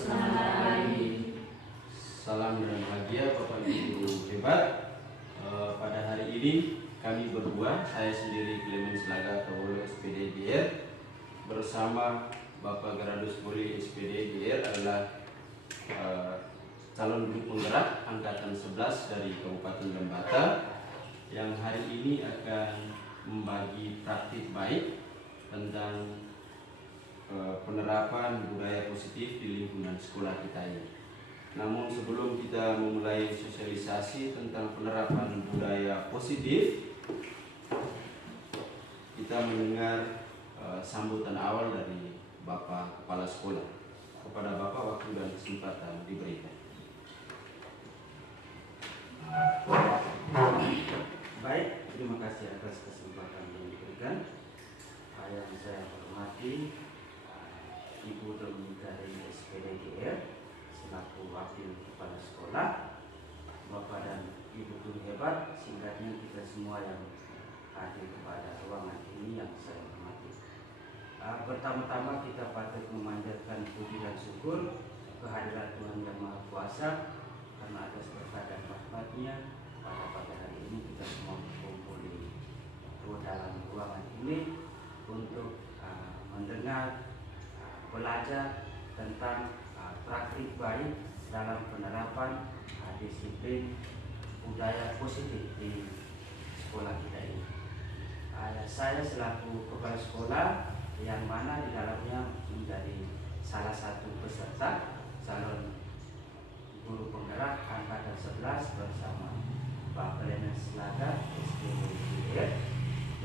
Selamat pagi. Salam dan bahagia Bapak Ibu hebat. Pada hari ini kami berdua, saya sendiri Clemens Laga Kawolo SPD DR bersama Bapak Gradus Boli SPD DR adalah calon guru penggerak angkatan 11 dari Kabupaten Lembata yang hari ini akan membagi praktik baik tentang penerapan budaya positif di lingkungan sekolah kita ini. Namun sebelum kita memulai sosialisasi tentang penerapan budaya positif, kita mendengar sambutan awal dari Bapak Kepala Sekolah. Kepada Bapak waktu dan kesempatan diberikan. Baik, terima kasih atas kesempatan yang diberikan. Yang saya hormati Ibu Domi dari SPD DR selaku Wakil Kepala Sekolah, Bapak dan Ibu guru hebat, singkatnya kita semua yang hadir kepada ruangan ini yang saya hormati. Pertama-tama kita patut memanjatkan puji dan syukur kehadiran Tuhan Yang Maha Kuasa karena atas berkat dan rahmat-Nya pada pagi hari ini kita semua berkumpul di dalam ruangan ini untuk mendengar, belajar tentang praktik baik dalam penerapan disiplin budaya positif di sekolah kita ini. Saya selaku kepala sekolah yang mana di dalamnya menjadi salah satu peserta calon guru penggerak angkatan 11 bersama Pak Clemens Laga SPD,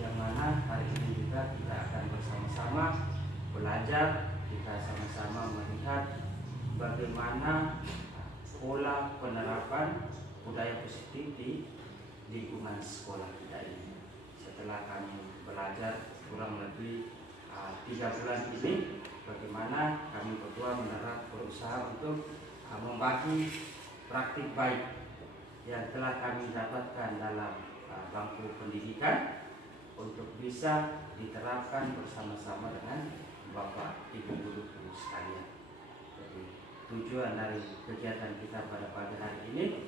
yang mana hari ini juga kita akan bersama-sama belajar, kita sama-sama melihat bagaimana pola penerapan budaya positif di lingkungan sekolah kita ini. Setelah kami belajar kurang lebih 3 bulan ini, bagaimana kami berdua berusaha untuk membagi praktik baik yang telah kami dapatkan dalam bangku pendidikan untuk bisa diterapkan bersama-sama dengan Bapak Ibu guru sekalian. Jadi tujuan dari kegiatan kita pada pagi hari ini,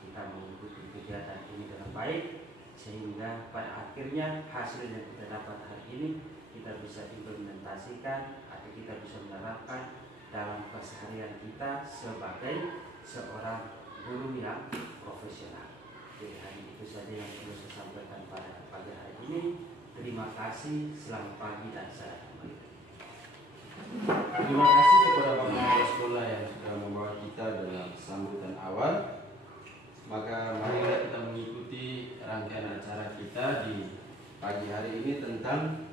kita mengikuti kegiatan ini dengan baik sehingga pada akhirnya hasil yang kita dapat hari ini kita bisa implementasikan atau kita bisa menerapkan dalam keseharian kita sebagai seorang guru yang profesional. Jadi hari itu saja yang perlu saya sampaikan pada pagi hari ini. Terima kasih, selamat pagi dan saya kembali. Terima kasih kepada Bapak Kepala Sekolah yang sudah membawa kita dalam sambutan awal. Maka marilah kita mengikuti rangkaian acara kita di pagi hari ini tentang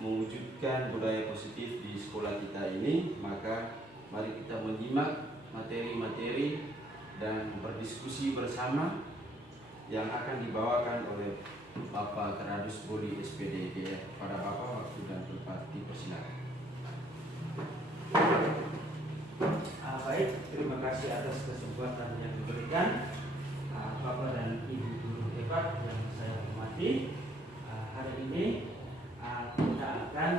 mewujudkan budaya positif di sekolah kita ini. Maka mari kita menyimak materi-materi dan berdiskusi bersama yang akan dibawakan oleh Bapak Gradus Boli SPD. Pada Bapak waktu dan tempat dipersilakan. Baik, terima kasih atas kesempatan yang diberikan Bapak dan Ibu guru hebat yang saya hormati. Hari ini kita akan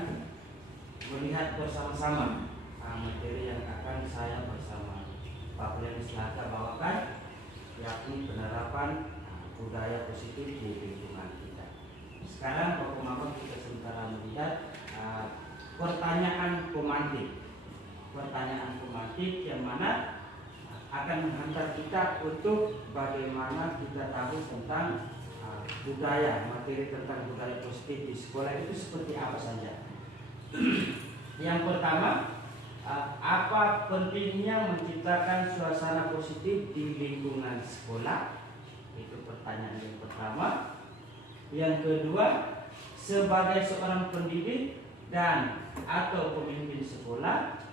melihat bersama-sama materi yang akan saya bersama Pak Clemens Laga bawakan, yakni penerapan budaya positif di lingkungan kita. Sekarang Bapak-Bapak kita sementara melihat pertanyaan pemantik yang mana akan menghantar kita untuk bagaimana kita tahu tentang budaya, materi tentang budaya positif di sekolah itu seperti apa saja. Yang pertama, apa pentingnya menciptakan suasana positif di lingkungan sekolah? Itu pertanyaan yang pertama. Yang kedua, sebagai seorang pendidik dan atau pemimpin sekolah,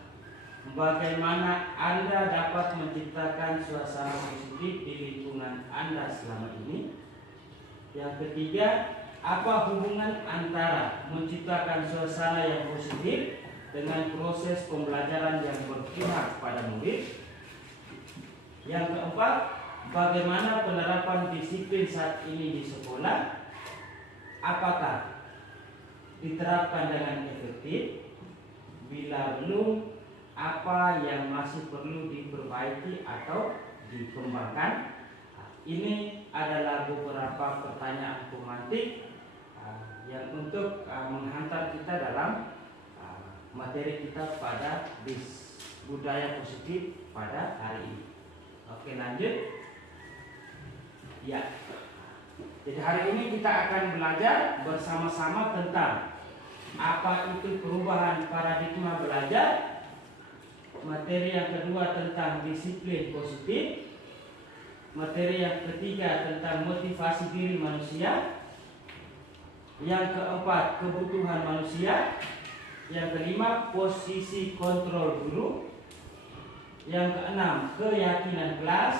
bagaimana Anda dapat menciptakan suasana positif di lingkungan Anda selama ini? Yang ketiga, apa hubungan antara menciptakan suasana yang positif dengan proses pembelajaran yang berpihak pada murid? Yang keempat, bagaimana penerapan disiplin saat ini di sekolah? Apakah diterapkan dengan efektif? Bila belum, apa yang masih perlu diperbaiki atau dikembangkan. Ini adalah beberapa pertanyaan pemantik yang untuk menghantar kita dalam materi kita pada budaya positif pada hari ini. Oke, lanjut. Ya. Jadi hari ini kita akan belajar bersama-sama tentang apa itu perubahan paradigma belajar. Materi yang kedua tentang disiplin positif. Materi yang ketiga tentang motivasi diri manusia. Yang keempat, kebutuhan manusia. Yang kelima, posisi kontrol guru. Yang keenam, keyakinan kelas.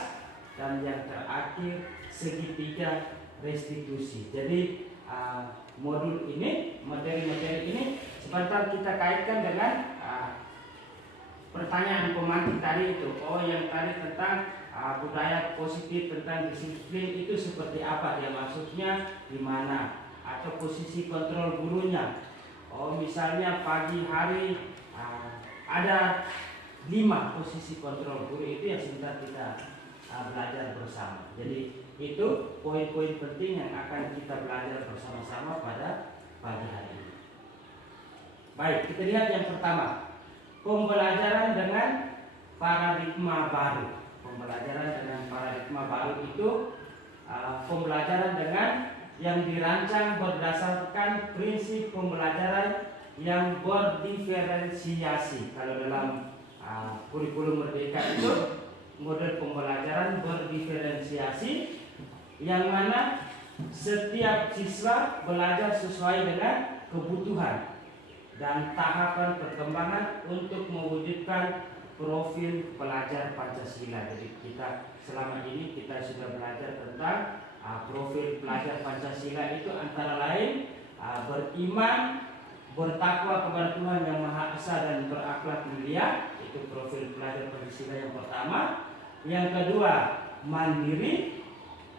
Dan yang terakhir, segitiga restitusi. Jadi modul ini, materi-materi ini sebentar kita kaitkan dengan pertanyaan pemantik tadi itu. Oh, yang tadi tentang budaya positif, tentang disiplin itu seperti apa, dia maksudnya di mana, atau posisi kontrol gurunya. Oh, misalnya pagi hari ada 5 posisi kontrol guru, itu yang sebentar kita belajar bersama. Jadi itu poin-poin penting yang akan kita belajar bersama-sama pada pagi hari ini. Baik, kita lihat yang pertama, pembelajaran dengan paradigma baru. Pembelajaran dengan paradigma baru itu pembelajaran dengan yang dirancang berdasarkan prinsip pembelajaran yang berdiferensiasi. Kalau dalam kurikulum Merdeka itu model pembelajaran berdiferensiasi, yang mana setiap siswa belajar sesuai dengan kebutuhan dan tahapan perkembangan untuk mewujudkan profil pelajar Pancasila. Jadi kita selama ini kita sudah belajar tentang profil pelajar Pancasila itu antara lain beriman, bertakwa kepada Tuhan Yang Maha Esa dan berakhlak mulia. Itu profil pelajar Pancasila yang pertama. Yang kedua, mandiri.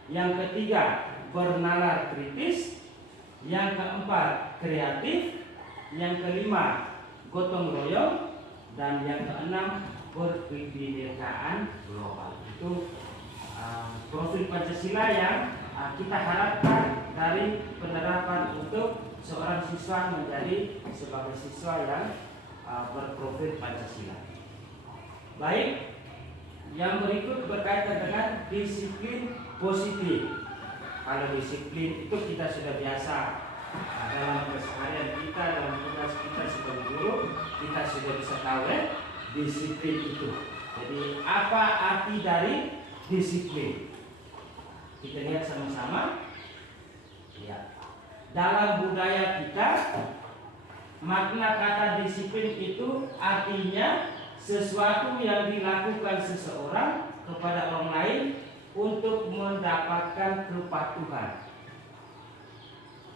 Yang ketiga, bernalar kritis. Yang keempat, kreatif. Yang kelima, gotong royong. Dan yang keenam, berkebinekaan global. Itu profil Pancasila yang kita harapkan dari penerapan untuk seorang siswa menjadi sebagai siswa yang berprofil Pancasila. Baik, yang berikut berkaitan dengan disiplin positif. Kalau disiplin itu kita sudah biasa dalam keseharian kita, dalam tugas kita sebagai guru, kita sudah bisa tahu disiplin itu. Jadi apa arti dari disiplin? Kita lihat sama-sama. Ya. Dalam budaya kita, makna kata disiplin itu artinya sesuatu yang dilakukan seseorang kepada orang lain untuk mendapatkan kepatuhan.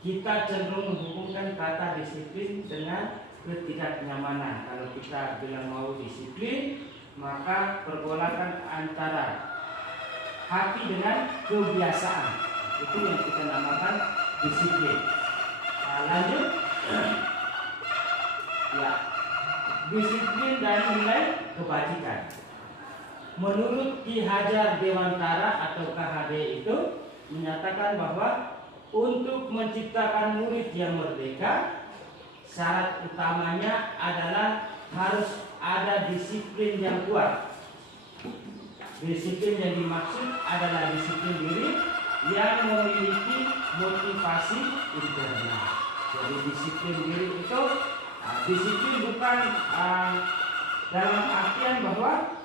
Kita cenderung menghubungkan kata disiplin dengan ketidaknyamanan. Kalau kita bilang mau disiplin, maka pergolakan antara hati dengan kebiasaan. Itu yang kita namakan disiplin. Lanjut. Ya. Disiplin dan nilai kebajikan. Menurut Ki Hajar Dewantara atau KHD itu menyatakan bahwa untuk menciptakan murid yang merdeka, syarat utamanya adalah harus ada disiplin yang kuat. Disiplin yang dimaksud adalah disiplin diri yang memiliki motivasi internal. Jadi disiplin diri itu disiplin bukan dalam artian bahwa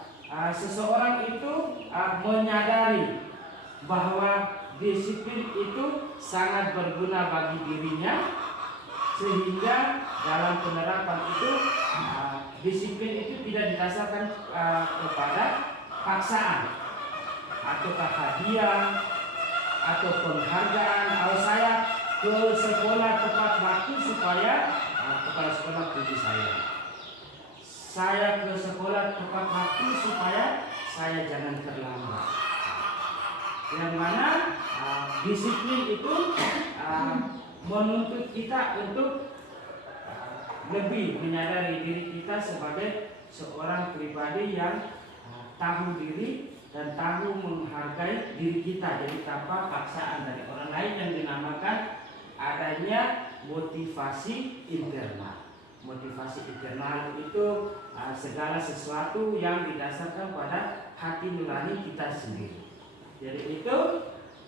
seseorang itu menyadari bahwa disiplin itu sangat berguna bagi dirinya, sehingga dalam penerapan itu disiplin itu tidak didasarkan kepada paksaan ataukah hadiah atau penghargaan. Kalau saya ke sekolah tepat waktu supaya kepala sekolah puji saya ke sekolah tepat waktu supaya saya jangan terlambat. Yang mana disiplin itu menuntut kita untuk lebih menyadari diri kita sebagai seorang pribadi yang tahu diri dan tahu menghargai diri kita, jadi tanpa paksaan dari orang lain, yang dinamakan adanya motivasi internal. Motivasi internal itu segala sesuatu yang didasarkan pada hati nurani kita sendiri. Jadi itu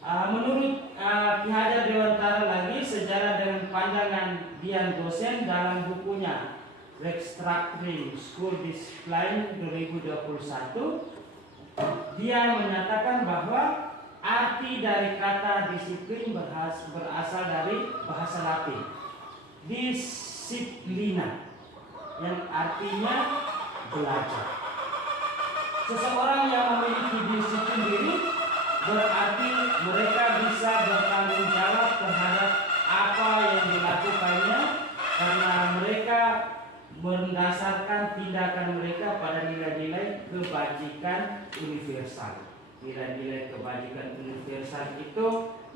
menurut Ki Hajar Dewantara lagi, sejalan dengan pandangan Dian Gosen dalam bukunya Restructuring School Discipline 2021, dia menyatakan bahwa arti dari kata disiplin berasal dari bahasa Latin disciplina, yang artinya belajar. Seseorang yang memiliki disiplin diri berarti mereka bisa bertanggung jawab terhadap apa yang dilakukannya, karena mereka mendasarkan tindakan mereka pada nilai-nilai kebajikan universal. Nilai-nilai kebajikan universal itu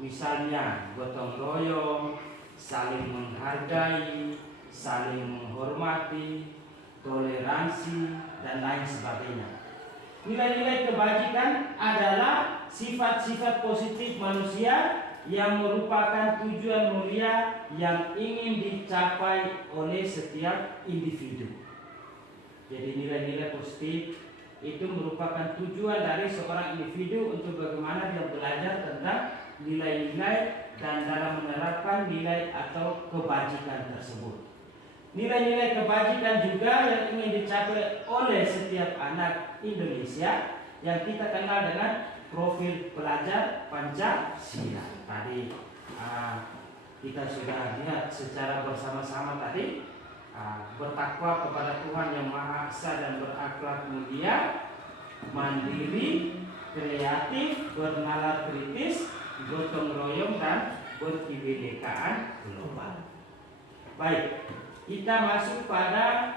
misalnya gotong royong, saling menghargai, saling menghormati, toleransi, dan lain sebagainya. Nilai-nilai kebajikan adalah sifat-sifat positif manusia yang merupakan tujuan mulia yang ingin dicapai oleh setiap individu. Jadi nilai-nilai positif itu merupakan tujuan dari seorang individu untuk bagaimana dia belajar tentang nilai-nilai dan dalam menerapkan nilai atau kebajikan tersebut. Nilai-nilai kebajikan juga yang ingin dicapai oleh setiap anak Indonesia yang kita kenal dengan profil pelajar Pancasila. Tadi kita sudah lihat secara bersama-sama tadi, bertakwa kepada Tuhan yang Maha Esa dan berakhlak mulia, mandiri, kreatif, bernalar kritis, gotong royong, dan berkebinekaan global. Baik, kita masuk pada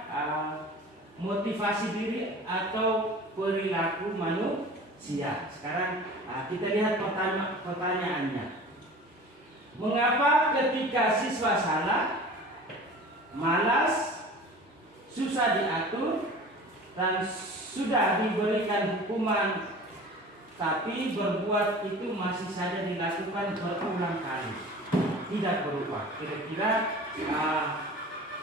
motivasi diri atau perilaku manusia. Sekarang kita lihat pertanyaannya. Mengapa ketika siswa salah, malas, susah diatur, dan sudah diberikan hukuman, tapi berbuat itu masih saja dilakukan berulang kali, tidak berubah? Kira-kira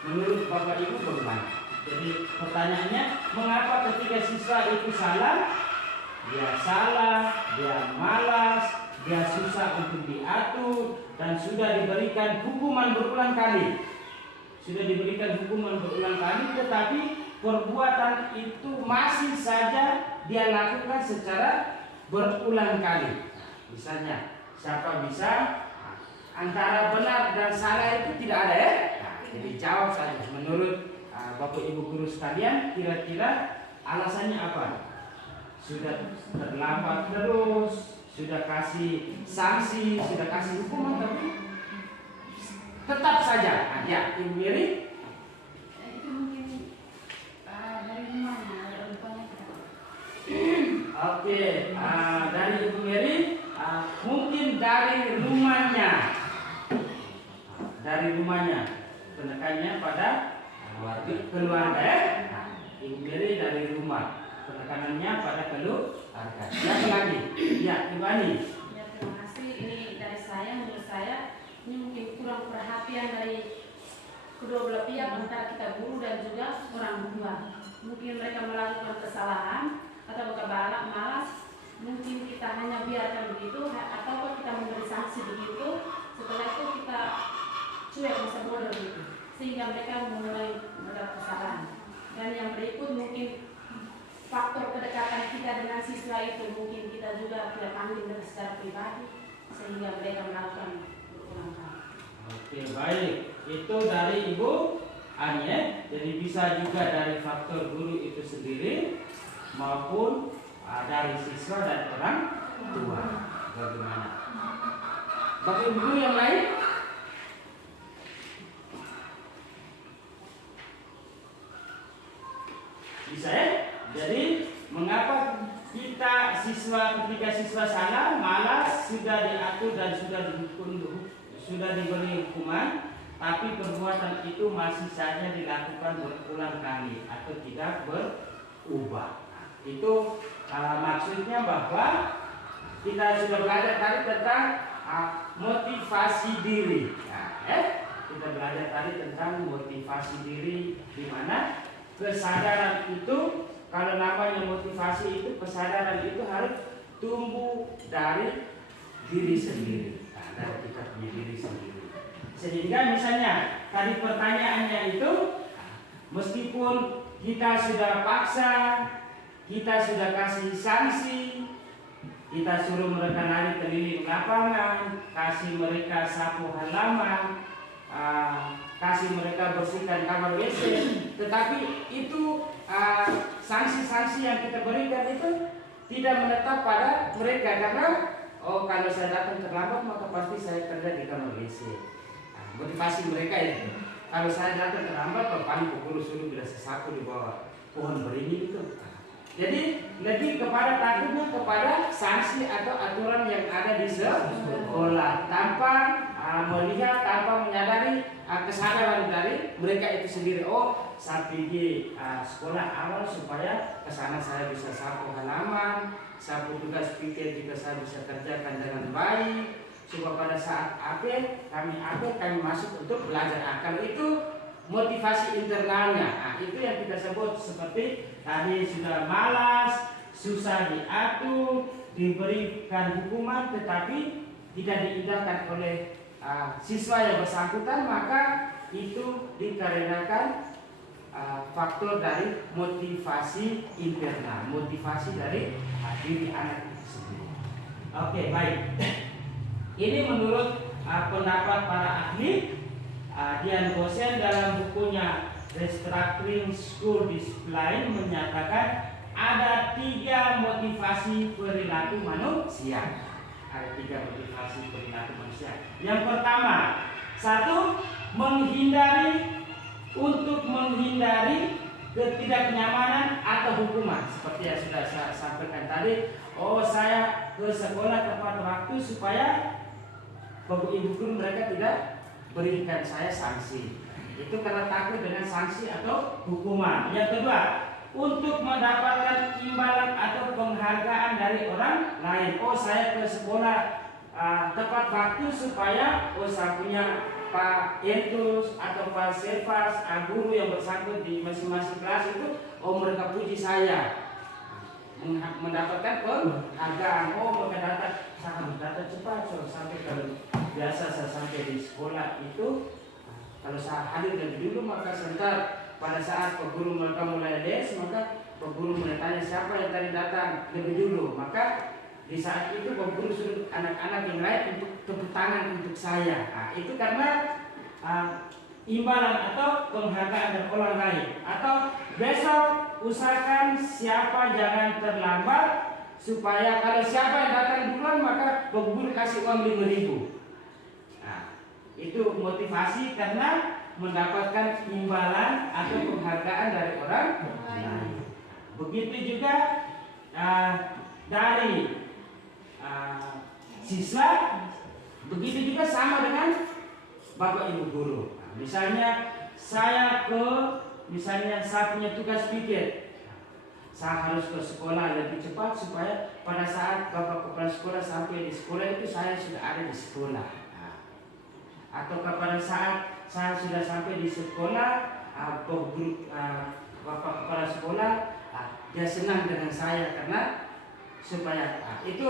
menurut Bapak Ibu bagaimana? Jadi pertanyaannya, mengapa ketika siswa itu salah, dia malas, dia susah untuk diatur, dan sudah diberikan hukuman berulang kali. Tetapi perbuatan itu masih saja dia lakukan secara berulang kali. Misalnya, siapa bisa antara benar dan salah itu tidak ada ya? Jadi jawab saja menurut Bapak Ibu guru sekalian, kira-kira alasannya apa? Sudah terlambat terus, sudah kasih sanksi, sudah kasih hukuman, tapi tetap saja. Ya, Ibu Miri? Itu mungkin dari rumahnya, dari orang tuanya. Oke, dari Ibu Miri, mungkin dari rumahnya. Penekannya pada keluarga. Ibu Miri dari rumah, penekanannya pada keluarga. Siapa lagi? Ya, Ibu Ani. Ya, terima kasih. Ini dari saya, menurut saya ini mungkin kurang perhatian dari kedua belah pihak, antara kita guru dan juga orang tua. Mungkin mereka melakukan kesalahan atau malas, mungkin kita hanya biarkan begitu, atau kita memberi sanksi begitu. Setelah itu kita cuek, masa bodoh gitu, sehingga mereka mulai melakukan kesalahan. Dan yang berikut mungkin faktor kedekatan kita dengan siswa itu, mungkin kita juga tidak panggil mereka secara pribadi, sehingga mereka melakukan berulang kali. Oke, baik. Itu dari Ibu Anye. Jadi bisa juga dari faktor guru itu sendiri maupun dari siswa dan orang tua. Bagaimana? Bapak Ibu guru yang lain? Bisa ya? Jadi mengapa kita ketika siswa salah, malas, sudah diatur dan sudah diberi hukuman, tapi perbuatan itu masih saja dilakukan berulang kali atau tidak berubah. Itu maksudnya bahwa kita sudah belajar tadi tentang motivasi diri. Kita belajar tadi tentang motivasi diri, di mana kesadaran itu, kalau namanya motivasi itu, kesadaran itu harus tumbuh dari diri sendiri, dari kita punya diri sendiri. Sehingga misalnya tadi pertanyaannya itu, meskipun kita sudah paksa, kita sudah kasih sanksi, kita suruh mereka lari keliling lapangan, kasih mereka sapu halaman, kasih mereka bersihkan kamar WC, tetapi itu sanksi-sanksi yang kita berikan itu tidak menetap pada mereka, karena kalau saya datang terlambat maka pasti saya kerja di kamar WC. Motivasi mereka itu, kalau saya datang terlambat paling pukul suruh bila sesapu di bawah pohon beringin itu. Jadi lebih kepada takutnya kepada sanksi atau aturan yang ada di sekolah, tanpa melihat, tanpa menyadari kesadaran dari mereka itu sendiri. Oh, saya pergi sekolah awal supaya kesana saya bisa sapu halaman, sapu tugas pikir juga saya bisa kerjakan dengan baik, supaya pada saat kami masuk untuk belajar. Kalau itu motivasi internalnya, itu yang kita sebut seperti tadi, sudah malas, susah diatur, diberikan hukuman tetapi tidak diindahkan oleh siswa yang bersangkutan, maka itu dikarenakan faktor dari motivasi internal, motivasi dari diri anak itu sendiri. Oke, baik. Ini menurut pendapat para ahli. Dian Gosen dalam bukunya Restructuring School Discipline menyatakan ada 3 motivasi perilaku manusia. Ada 3 motivasi perilaku manusia. Yang pertama, 1, untuk menghindari ketidaknyamanan atau hukuman. Seperti yang sudah saya sampaikan tadi, saya ke sekolah tepat waktu supaya ibu guru mereka tidak berikan saya sanksi. Itu karena takut dengan sanksi atau hukuman. Yang kedua, untuk mendapatkan imbalan atau penghargaan dari orang lain. Saya ke sekolah tepat waktu supaya saya punya Pak Entus atau Pak Servas, guru yang bersangkut di masing-masing kelas itu, mereka puji saya, mendapatkan penghargaan. Mereka datang cepat, sampai kalau biasa saya sampai di sekolah itu, kalau saya hadir lebih dulu maka sebentar pada saat Pak Guru mereka mulai les, maka Pak Guru bertanya siapa yang tadi datang lebih dulu, maka di saat itu Pak Guru suruh anak-anak yang lain untuk tepuk tangan untuk saya. Itu karena imbalan atau penghargaan dari orang lain. Atau besok usahakan siapa jangan terlambat, supaya kalau siapa yang datang duluan maka Pak Guru kasih uang 5.000. Itu motivasi karena mendapatkan imbalan atau penghargaan dari orang lain. Begitu juga dari siswa, begitu juga sama dengan Bapak Ibu guru. Misalnya saya punya tugas pikir, saya harus ke sekolah lebih cepat supaya pada saat Bapak Kepala Sekolah sampai di sekolah itu saya sudah ada di sekolah. Atau pada saat saya sudah sampai di sekolah, Bapak Kepala Sekolah dia senang dengan saya karena supaya itu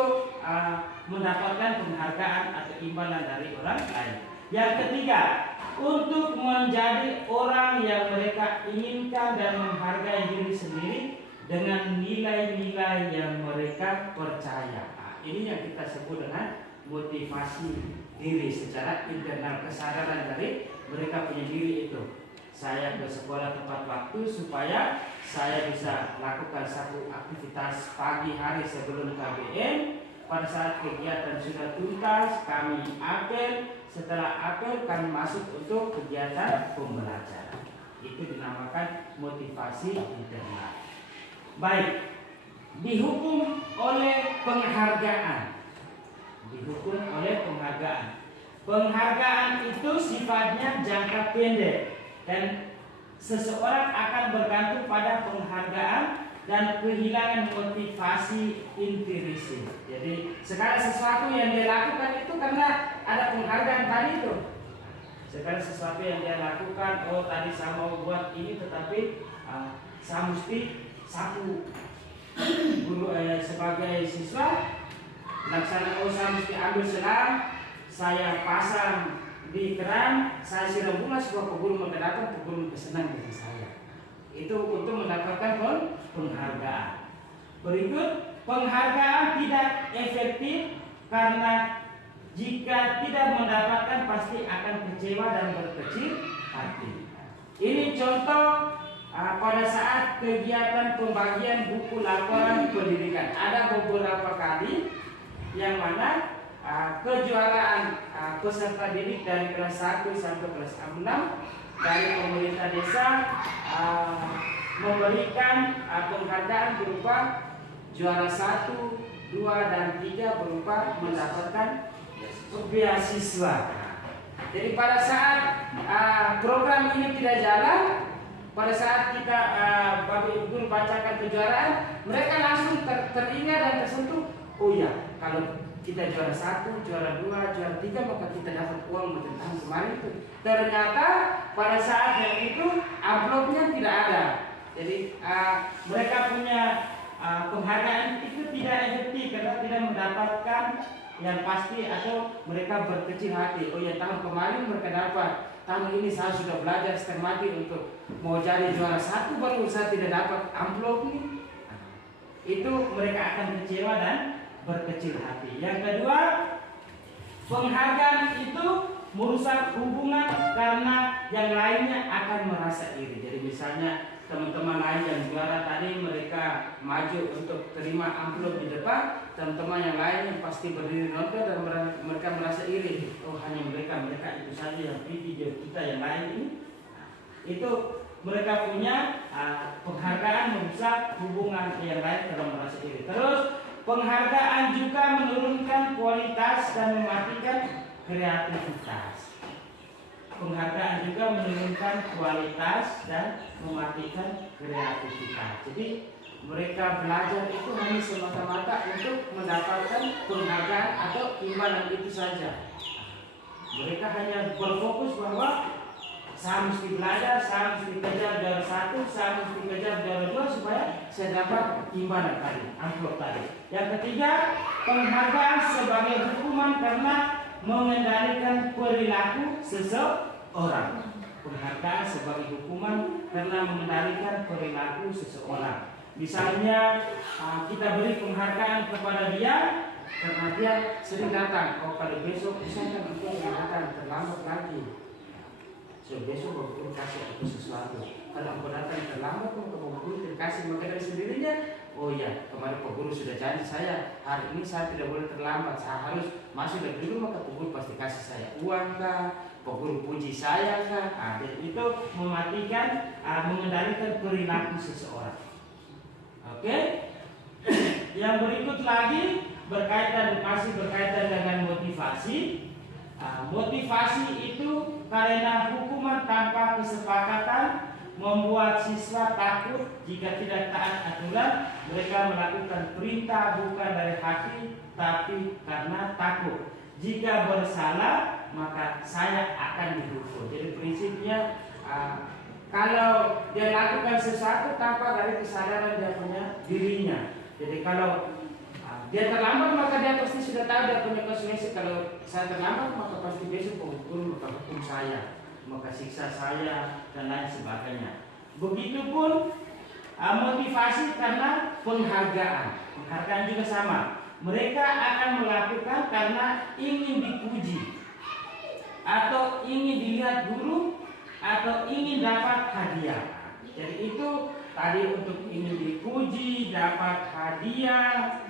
mendapatkan penghargaan atau imbalan dari orang lain. Yang ketiga, untuk menjadi orang yang mereka inginkan dan menghargai diri sendiri dengan nilai-nilai yang mereka percaya. Ini yang kita sebut dengan motivasi diri secara internal, kesadaran dari mereka punya diri itu. Saya ke sekolah tepat waktu supaya saya bisa lakukan satu aktivitas pagi hari sebelum KBM. Pada saat kegiatan sudah tuntas, kami apel. Setelah apel, kami masuk untuk kegiatan pembelajaran. Itu dinamakan motivasi internal. Baik, dihukum oleh penghargaan. Penghargaan itu sifatnya jangka pendek dan seseorang akan bergantung pada penghargaan dan kehilangan motivasi intrinsik. Jadi segala sesuatu yang dia lakukan itu karena ada penghargaan tadi itu. Segala sesuatu yang dia lakukan, oh tadi saya mau buat ini tetapi saya mesti sapu guru sebagai siswa laksana, oh saya mesti ambil selang, saya pasang di keran, saya siram bunga supaya peguru mereka datang, peguru mereka senang dengan saya. Itu untuk mendapatkan penghargaan. Berikut, penghargaan tidak efektif karena jika tidak mendapatkan pasti akan kecewa dan berkecil hati. Ini contoh pada saat kegiatan pembagian buku laporan pendidikan. Ada beberapa kali yang mana kejuaraan peserta didik dari kelas 1 sampai kelas 6 dari pemerintah desa memberikan penghargaan berupa juara 1, 2, dan 3 berupa mendapatkan beasiswa. Jadi pada saat program ini tidak jalan, pada saat kita Bapak Ibu Guru bacakan kejuaraan, mereka langsung teringat dan tersentuh. Oh ya, kalau kita juara 1, juara 2, juara 3 maka kita dapat uang tentang kemarin itu. Ternyata pada saat yang itu amplopnya tidak ada. Jadi mereka punya penghargaan itu tidak efektif karena tidak mendapatkan yang pasti atau mereka berkecil hati. Oh ya, tahun kemarin mereka dapat, tahun ini saya sudah belajar setengah mati untuk mau jadi juara 1 baru saya tidak dapat amplop nih. Itu mereka akan kecewa dan berkecil hati. Yang kedua, penghargaan itu merusak hubungan karena yang lainnya akan merasa iri. Jadi misalnya teman-teman lain yang juara tadi mereka maju untuk terima amplop di depan, teman-teman yang lain yang pasti berdiri nonton dan mereka merasa iri. Oh hanya mereka itu saja yang pilih kita yang lain ini. Itu mereka punya penghargaan merusak hubungan yang lain kalau merasa iri. Terus penghargaan juga menurunkan kualitas dan mematikan kreativitas. Penghargaan juga menurunkan kualitas dan mematikan kreativitas. Jadi mereka belajar itu hanya semata-mata untuk mendapatkan penghargaan atau imbalan itu saja. Mereka hanya berfokus bahwa saya mesti belajar, saya mesti kejar juara 1, saya mesti kejar juara 2 supaya saya dapat imbalan tadi, amplop tadi. Yang ketiga, penghargaan sebagai hukuman karena mengendalikan perilaku seseorang. Penghargaan sebagai hukuman karena mengendalikan perilaku seseorang. Misalnya kita beri penghargaan kepada dia karena dia sering datang. Oh kalau besok misalkan engkau datang terlambat lagi, so besok Bapak Guru kasih aku sesuatu. Kalau engkau datang terlambat maka Bapak Guru dikasih, maka dari sendirinya. Oh iya, kemarin Pak Guru sudah janji saya, hari ini saya tidak boleh terlambat, saya harus masuk lebih dulu, maka Pak Guru pasti kasih saya uang kah, Pak Guru puji saya kah. Jadi itu mematikan, mengendalikan perilaku seseorang. Oke. Yang berikut lagi masih berkaitan dengan motivasi. Motivasi itu karena hukuman tanpa kesepakatan membuat siswa takut. Jika tidak taat aturan, mereka melakukan perintah bukan dari hati tapi karena takut. Jika bersalah maka saya akan dihukum. Jadi prinsipnya kalau dia lakukan sesuatu tanpa dari kesadaran dia punya dirinya. Jadi kalau dia terlambat maka dia pasti sudah tahu dia punya konsekuensi. Kalau saya terlambat maka pasti besok penghukum maka hukum saya, maka siksa saya dan lain sebagainya. Begitupun motivasi karena penghargaan. Penghargaan juga sama. Mereka akan melakukan karena ingin dipuji atau ingin dilihat guru atau ingin dapat hadiah. Jadi itu tadi untuk ingin dipuji, dapat hadiah,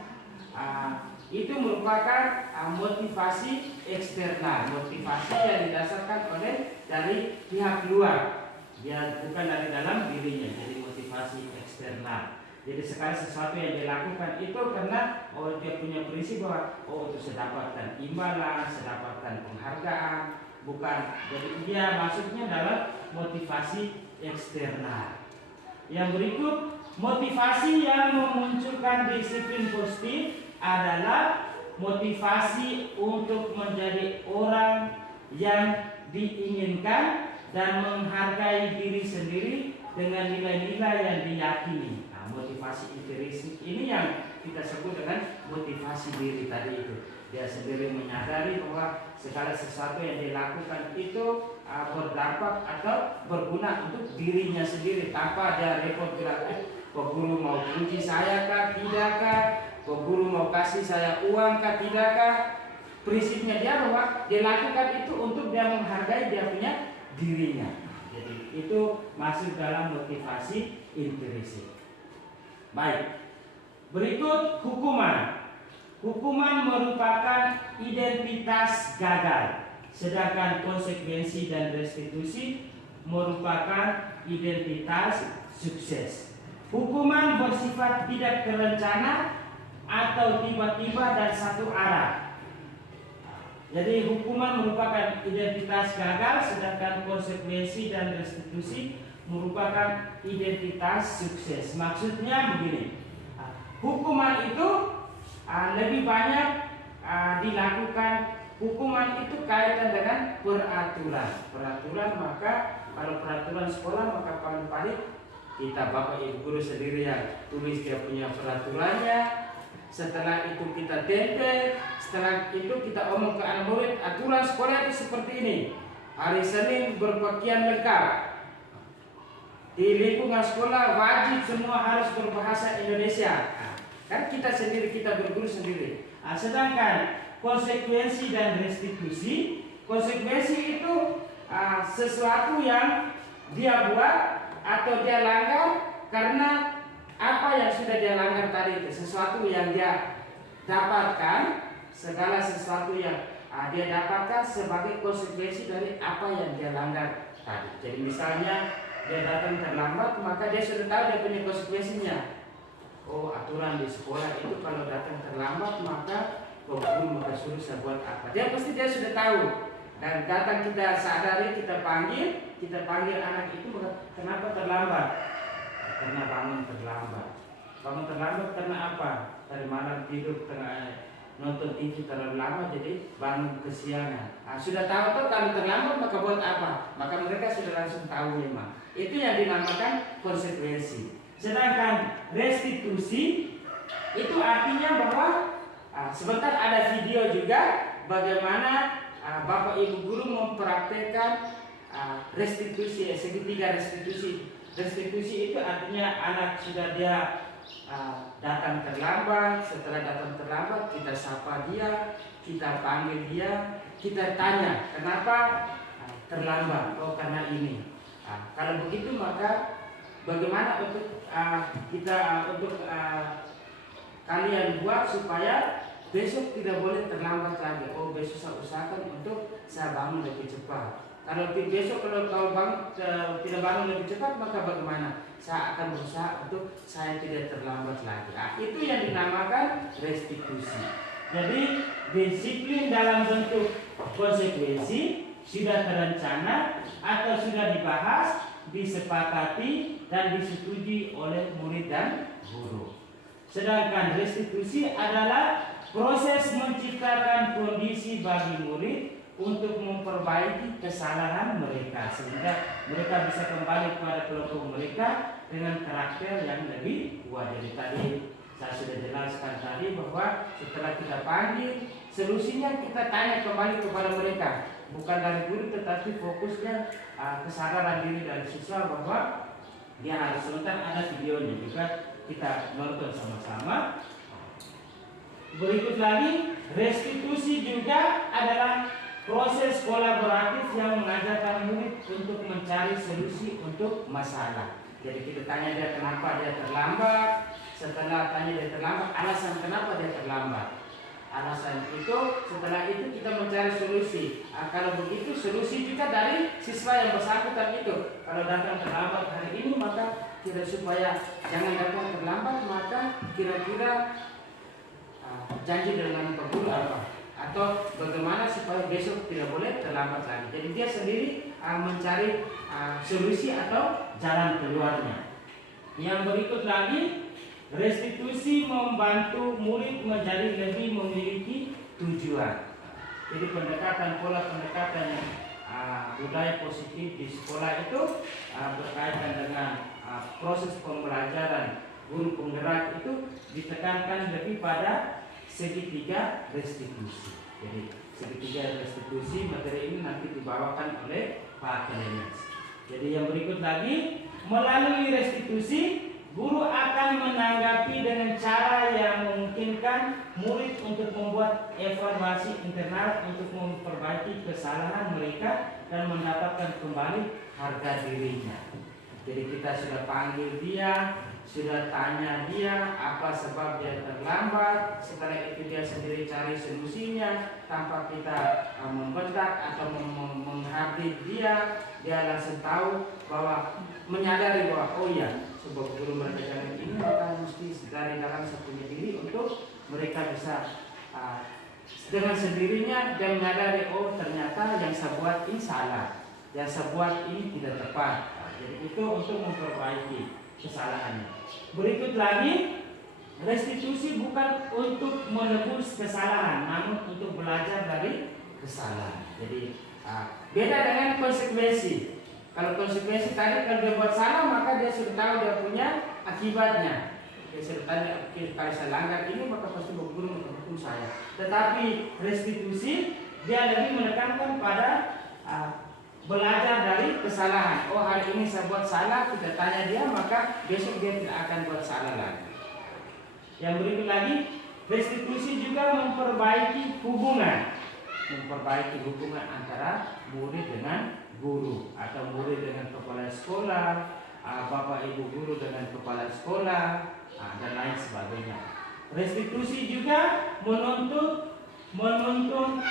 itu merupakan motivasi eksternal, motivasi yang didasarkan oleh dari pihak luar, ya bukan dari dalam dirinya. Jadi motivasi eksternal. Jadi sekali sesuatu yang dilakukan itu karena dia punya prinsip bahwa untuk saya dapatkan imbalan, saya dapatkan penghargaan, bukan. Jadi dia maksudnya dalam motivasi eksternal. Yang berikut, motivasi yang memunculkan disiplin positif adalah motivasi untuk menjadi orang yang diinginkan dan menghargai diri sendiri dengan nilai-nilai yang diyakini. Nah, motivasi intrinsik ini yang kita sebut dengan motivasi diri tadi itu. Dia sendiri menyadari bahwa segala sesuatu yang dilakukan itu berdampak atau berguna untuk dirinya sendiri tanpa dia repot bilang, kok guru mau puji saya kah, tidakkah, kok guru mau kasih saya uang kah, tidakkah. Prinsipnya dia bahwa dia lakukan itu untuk dia menghargai dia punya dirinya. Jadi itu masuk dalam motivasi intrinsik. Baik, berikut hukuman. Hukuman merupakan identitas gagal, sedangkan konsekuensi dan restitusi merupakan identitas sukses. Hukuman bersifat tidak terencana atau tiba-tiba dan satu arah. Jadi hukuman merupakan identitas gagal, sedangkan konsekuensi dan restitusi merupakan identitas sukses. Maksudnya begini, hukuman itu lebih banyak dilakukan. Hukuman itu kaitan dengan peraturan. Maka kalau peraturan sekolah, maka paling kita bapak ibu guru sendiri yang tulis dia punya peraturannya. Setelah itu kita tempel, setelah itu kita omong ke anak murid, aturan sekolah itu seperti ini. Hari Senin berpakaian lengkap. Di lingkungan sekolah wajib semua harus berbahasa Indonesia. Kan kita sendiri, kita berguru sendiri. Sedangkan konsekuensi dan restitusi, konsekuensi itu sesuatu yang dia buat atau dia langgar karena apa yang sudah dia langgar tadi itu, sesuatu yang dia dapatkan, segala sesuatu yang dia dapatkan sebagai konsekuensi dari apa yang dia langgar tadi. Jadi misalnya dia datang terlambat, maka dia sudah tahu dia punya konsekuensinya. Oh, aturan di sekolah itu kalau datang terlambat maka guru maka suruh saya buat apa. Dia sudah tahu. Dan datang kita sadari, kita panggil anak itu, kenapa terlambat? Karena bangun terlambat. Bangun terlambat karena apa? Dari malam tidur nonton TV terlalu lama jadi bangun kesiangan. Sudah tahu tuh kalau terlambat maka buat apa? Maka mereka sudah langsung tahu memang. Itu yang dinamakan konsekuensi. Sedangkan restitusi itu artinya bahwa sebentar ada video juga bagaimana bapak ibu guru mempraktekkan restitusi, segitiga restitusi. Restitusi itu artinya anak sudah dia datang terlambat. Setelah datang terlambat kita sapa dia, kita panggil dia, kita tanya kenapa terlambat. Oh, karena ini. Kalau begitu maka bagaimana untuk kalian buat supaya besok tidak boleh terlambat lagi. Oh, besok saya usahakan untuk saya bangun lebih cepat. Kalau besok kalau tidak bangun lebih cepat maka bagaimana? Saya akan berusaha untuk saya tidak terlambat lagi. Itu yang dinamakan restitusi. Jadi disiplin dalam bentuk konsekuensi sudah terencana atau sudah dibahas, disepakati dan disetujui oleh murid dan guru. Sedangkan restitusi adalah proses menciptakan kondisi bagi murid untuk memperbaiki kesalahan mereka sehingga mereka bisa kembali kepada kelompok mereka dengan karakter yang lebih kuat. Jadi tadi saya sudah jelaskan tadi bahwa setelah kita panggil, solusinya kita tanya kembali kepada mereka. Bukan dari guru tetapi fokusnya kesadaran diri dari siswa bahwa dia harus nonton, ada videonya juga kita nonton sama-sama. Berikut lagi, restitusi juga adalah proses kolaboratif yang mengajarkan murid untuk mencari solusi untuk masalah. Jadi kita tanya dia kenapa dia terlambat. Setelah tanya dia terlambat, alasan kenapa dia terlambat. Alasan itu, setelah itu kita mencari solusi. Kalau begitu solusi juga dari siswa yang bersangkutan itu. Kalau datang terlambat hari ini maka supaya jangan datang terlambat, maka kira-kira janji dengan Pak Guru apa? Atau bagaimana supaya besok tidak boleh terlambat lagi. Jadi dia sendiri mencari solusi atau jalan keluarnya. Yang berikut lagi, restitusi membantu murid menjadi lebih memiliki tujuan. Jadi pola pendekatan yang budaya positif di sekolah itu berkaitan dengan proses pembelajaran guru penggerak itu ditekankan lebih pada segitiga restitusi. Jadi segitiga restitusi materi ini nanti dibawakan oleh Pak Kelenes. Jadi yang berikut lagi, melalui restitusi guru akan menanggapi dengan cara yang memungkinkan murid untuk membuat evaluasi internal untuk memperbaiki kesalahan mereka dan mendapatkan kembali harga dirinya. Jadi kita sudah panggil dia, sudah tanya dia apa sebab dia terlambat, setelah itu dia sendiri cari solusinya tanpa kita membentak atau mengupdate dia langsung tahu bahwa menyadari bahwa oh iya, sebab guru mereka jalan ini maka mesti dari dalam satunya diri untuk mereka bisa dengan sendirinya dan menyadari oh ternyata yang saya buat ini salah, yang saya buat ini tidak tepat. Jadi itu untuk memperbaiki kesalahannya. Berikut lagi, restitusi bukan untuk menebus kesalahan, namun untuk belajar dari kesalahan. Jadi beda dengan konsekuensi. Kalau konsekuensi tadi kalau dia buat salah maka dia sudah tahu dia punya akibatnya. Dia sudah tahu kalau saya langgar ini maka pasti berguru menghukum saya. Tetapi restitusi dia lebih menekankan pada belajar dari kesalahan. Oh hari ini saya buat salah, kita tanya dia maka besok dia tidak akan buat salah lagi. Yang berikut lagi, restitusi juga memperbaiki hubungan antara murid dengan guru atau murid dengan kepala sekolah, bapak ibu guru dengan kepala sekolah, dan lain sebagainya. Restitusi juga menuntut untuk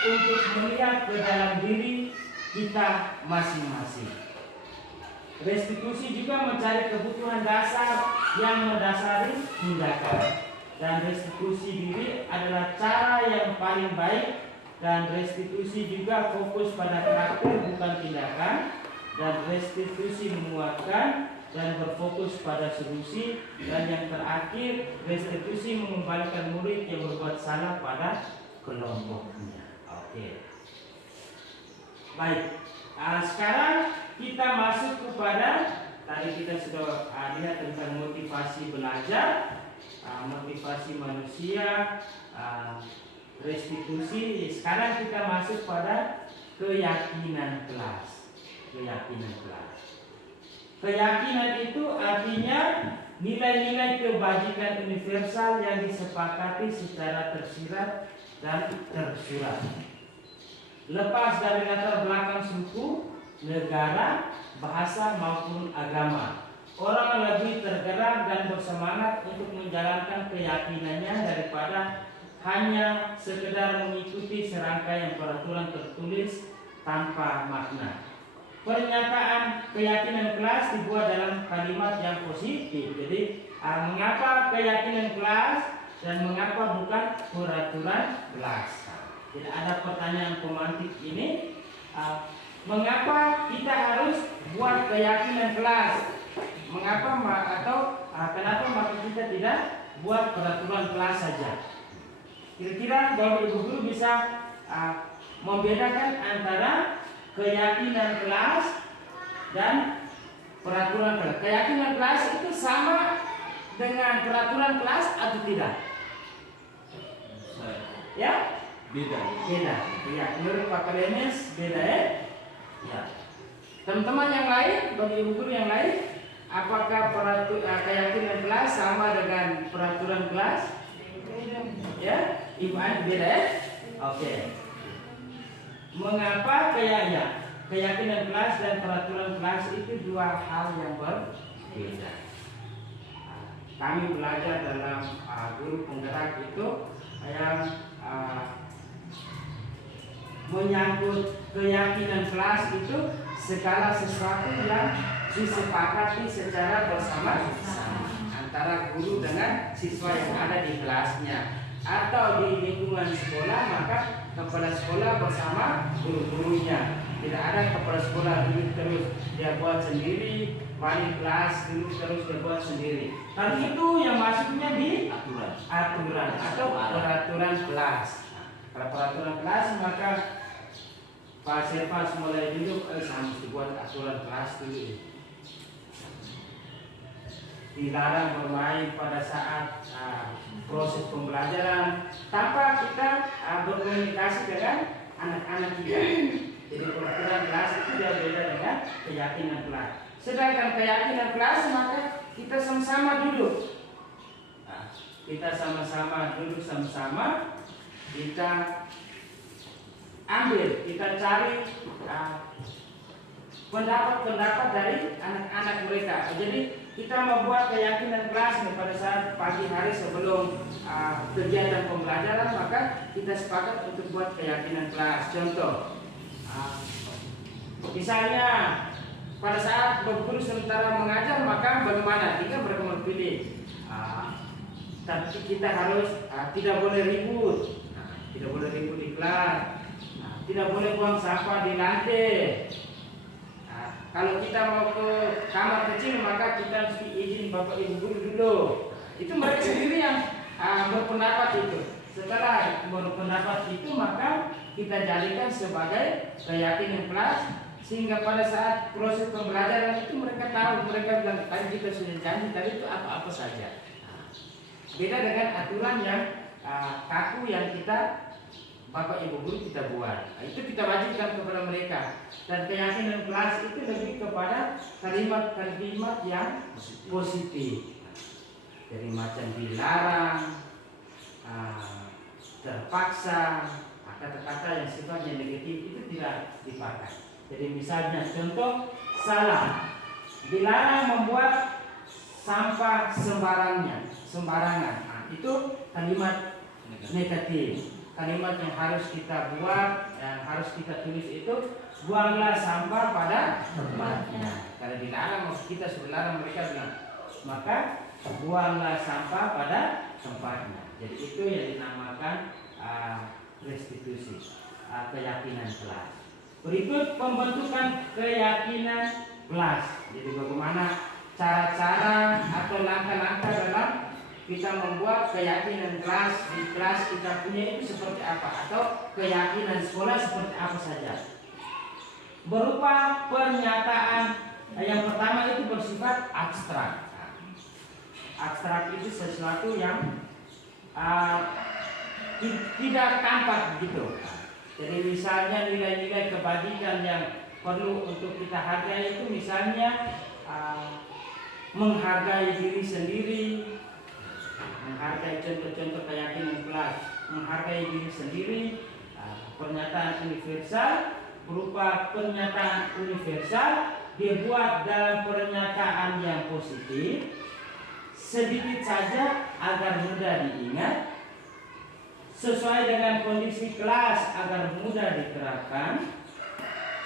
melihat ke dalam diri kita masing-masing. Restitusi juga mencari kebutuhan dasar yang mendasari tindakan. Dan restitusi diri adalah cara yang paling baik. Dan restitusi juga fokus pada karakter bukan tindakan. Dan restitusi menguatkan dan berfokus pada solusi. Dan yang terakhir, restitusi mengembalikan murid yang berbuat salah pada kelompoknya. Oke. Baik, sekarang kita masuk kepada tadi kita sudah lihat tentang motivasi belajar, motivasi manusia, restitusi. Sekarang kita masuk pada keyakinan kelas. Keyakinan itu artinya nilai-nilai kebajikan universal yang disepakati secara tersirat dan tersurat. Lepas dari latar belakang suku, negara, bahasa maupun agama, orang lebih tergerak dan bersemangat untuk menjalankan keyakinannya daripada hanya sekedar mengikuti serangkaian peraturan tertulis tanpa makna. Pernyataan keyakinan kelas dibuat dalam kalimat yang positif. Jadi mengapa keyakinan kelas dan mengapa bukan peraturan kelas? Jadi ada pertanyaan pemantik ini, mengapa kita harus buat keyakinan kelas? Mengapa kenapa maka kita tidak buat peraturan kelas saja? Kira-kira Bapak Ibu guru bisa membedakan antara keyakinan kelas dan peraturan kelas. Keyakinan kelas itu sama dengan peraturan kelas atau tidak? Ya? Beda. Ya, menurut Pak Kelenes beda ya? Ya. Teman-teman yang lain, bagi ibu guru yang lain, apakah keyakinan kelas sama dengan peraturan kelas? Ya, Ibu Ani beda ya? Oke. Mengapa keyakinan kelas dan peraturan kelas itu dua hal yang berbeda? Kami belajar dalam guru penggerak itu yang menyangkut keyakinan kelas itu segala sesuatu yang disepakati secara bersama-sama antara guru dengan siswa yang ada di kelasnya, atau di lingkungan sekolah maka kepala sekolah bersama guru-gurunya. Tidak ada kepala sekolah duduk terus dia buat sendiri, wali kelas duduk terus dia buat sendiri. Kan itu yang masuknya di aturan atau peraturan kelas. Kalau peraturan kelas maka Pak Sefas mulai duduk harus dibuat aturan kelas dulu. Dilarang bermain pada saat proses pembelajaran tanpa kita berkomunikasi dengan anak-anak kita. Jadi peraturan kelas itu tidak beda dengan keyakinan kelas. Sedangkan keyakinan kelas maka kita sama-sama duduk. Kita sama-sama duduk sama-sama, kita ambil, kita cari pendapat-pendapat dari anak-anak mereka. Jadi kita membuat keyakinan kelas pada saat pagi hari sebelum kegiatan pembelajaran, maka kita sepakat untuk buat keyakinan kelas. Contoh, misalnya pada saat berguru sementara mengajar, maka bagaimana? Jika mereka memilih, tapi kita harus tidak boleh ribut, tidak boleh ribut di kelas, tidak boleh buang sampah di lantai. Kalau kita mau ke kamar kecil maka kita harus izin bapak ibu guru dulu. Itu mereka sendiri yang berpendapat itu. Setelah berpendapat itu maka kita jadikan sebagai keyakinan kelas, sehingga pada saat proses pembelajaran itu mereka tahu, mereka bilang tadi kita sudah janji tadi itu apa-apa saja. Beda dengan aturan yang kaku yang kita bapak ibu guru kita buat. Itu kita wajibkan kepada mereka. Dan keyakinan kelas itu lebih kepada kalimat-kalimat yang positif. Dari macam dilarang, terpaksa, kata-kata yang sifatnya negatif itu tidak dipakai. Jadi misalnya contoh salah, dilarang membuat sampah sembarangan. Itu kalimat negatif. Kalimat yang harus kita buat, yang harus kita tulis itu, buanglah sampah pada tempatnya. Karena dilarang, kita sudah larang, mereka bilang, maka buanglah sampah pada tempatnya. Jadi itu yang dinamakan restitusi, keyakinan kelas. Berikut pembentukan keyakinan kelas. Jadi bagaimana cara-cara atau langkah-langkah dalam kita membuat keyakinan kelas. Di kelas kita punya itu seperti apa, atau keyakinan sekolah seperti apa saja. Berupa pernyataan yang pertama itu bersifat abstrak. Abstrak itu sesuatu yang tidak tampak begitu. Jadi misalnya nilai-nilai kebajikan yang perlu untuk kita hargai itu misalnya menghargai diri sendiri, menghargai contoh-contoh keyakinan kelas, menghargai diri sendiri, pernyataan universal. Berupa pernyataan universal dibuat dalam pernyataan yang positif, sedikit saja agar mudah diingat, sesuai dengan kondisi kelas agar mudah diterapkan.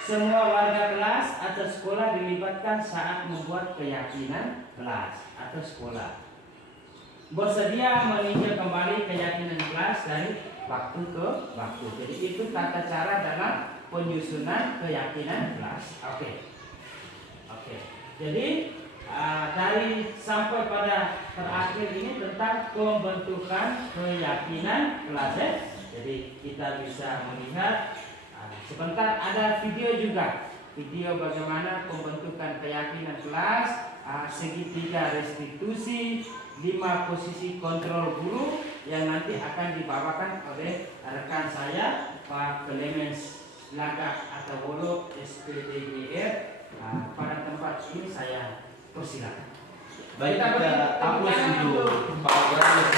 Semua warga kelas atau sekolah dilibatkan saat membuat keyakinan kelas atau sekolah. Bersedia meninjau kembali keyakinan kelas dari waktu ke waktu. Jadi itu tata cara dalam penyusunan keyakinan kelas. Oke. Jadi dari sampai pada terakhir ini tentang pembentukan keyakinan kelas. Jadi kita bisa melihat sebentar ada video juga. Video bagaimana pembentukan keyakinan kelas, segitiga restitusi, 5 posisi kontrol guru yang nanti akan dibawakan oleh rekan saya Pak Clemens Langkah atau Wolo SPDGR. Pada tempat ini saya persilakan. Baik, kita aplaus untuk Pak Garus.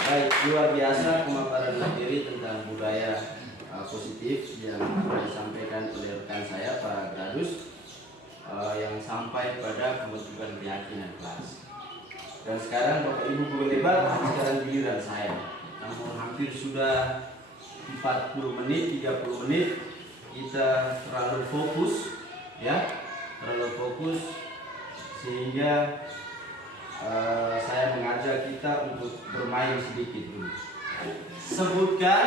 Baik, luar biasa pemaparan materi tentang budaya positif yang disampaikan oleh rekan saya Pak Garus, yang sampai pada pembentukan keyakinan kelas. Dan sekarang Bapak Ibu guru lebar, sekarang giliran saya. Namun hampir sudah 40 menit, 30 menit kita terlalu fokus, ya, terlalu fokus sehingga saya mengajak kita untuk bermain sedikit dulu. Sebutkan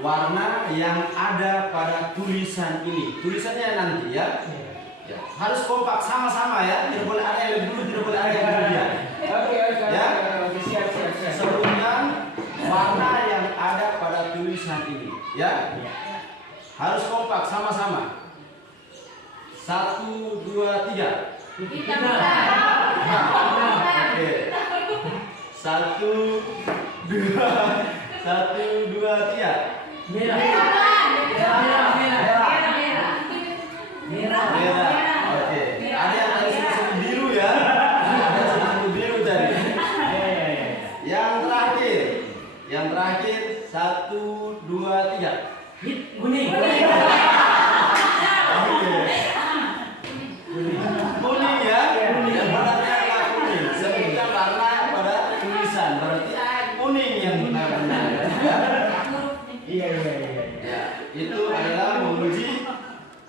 warna yang ada pada tulisan ini. Tulisannya nanti ya. Ya, harus kompak sama-sama ya. Tidak boleh ada yang lebih dulu, tidak boleh ada yang kemudian. Ya. Siap. Sebutkan warna yang ada pada tulisan ini. Ya. Harus kompak sama-sama. 1, 2, 3. Hitam. Oke. 1, 2, 3. Merah. Oke. Ada yang tadi sebut biru ya? Ada yang sebut biru tadi. Yang terakhir 1, 2, 3. Kuning. Kuning ya? Yang benarnya adalah kuning. Sebutkan warna pada tulisan. Berarti kuning yang benar-benar. Iya. Ya, itu adalah menguji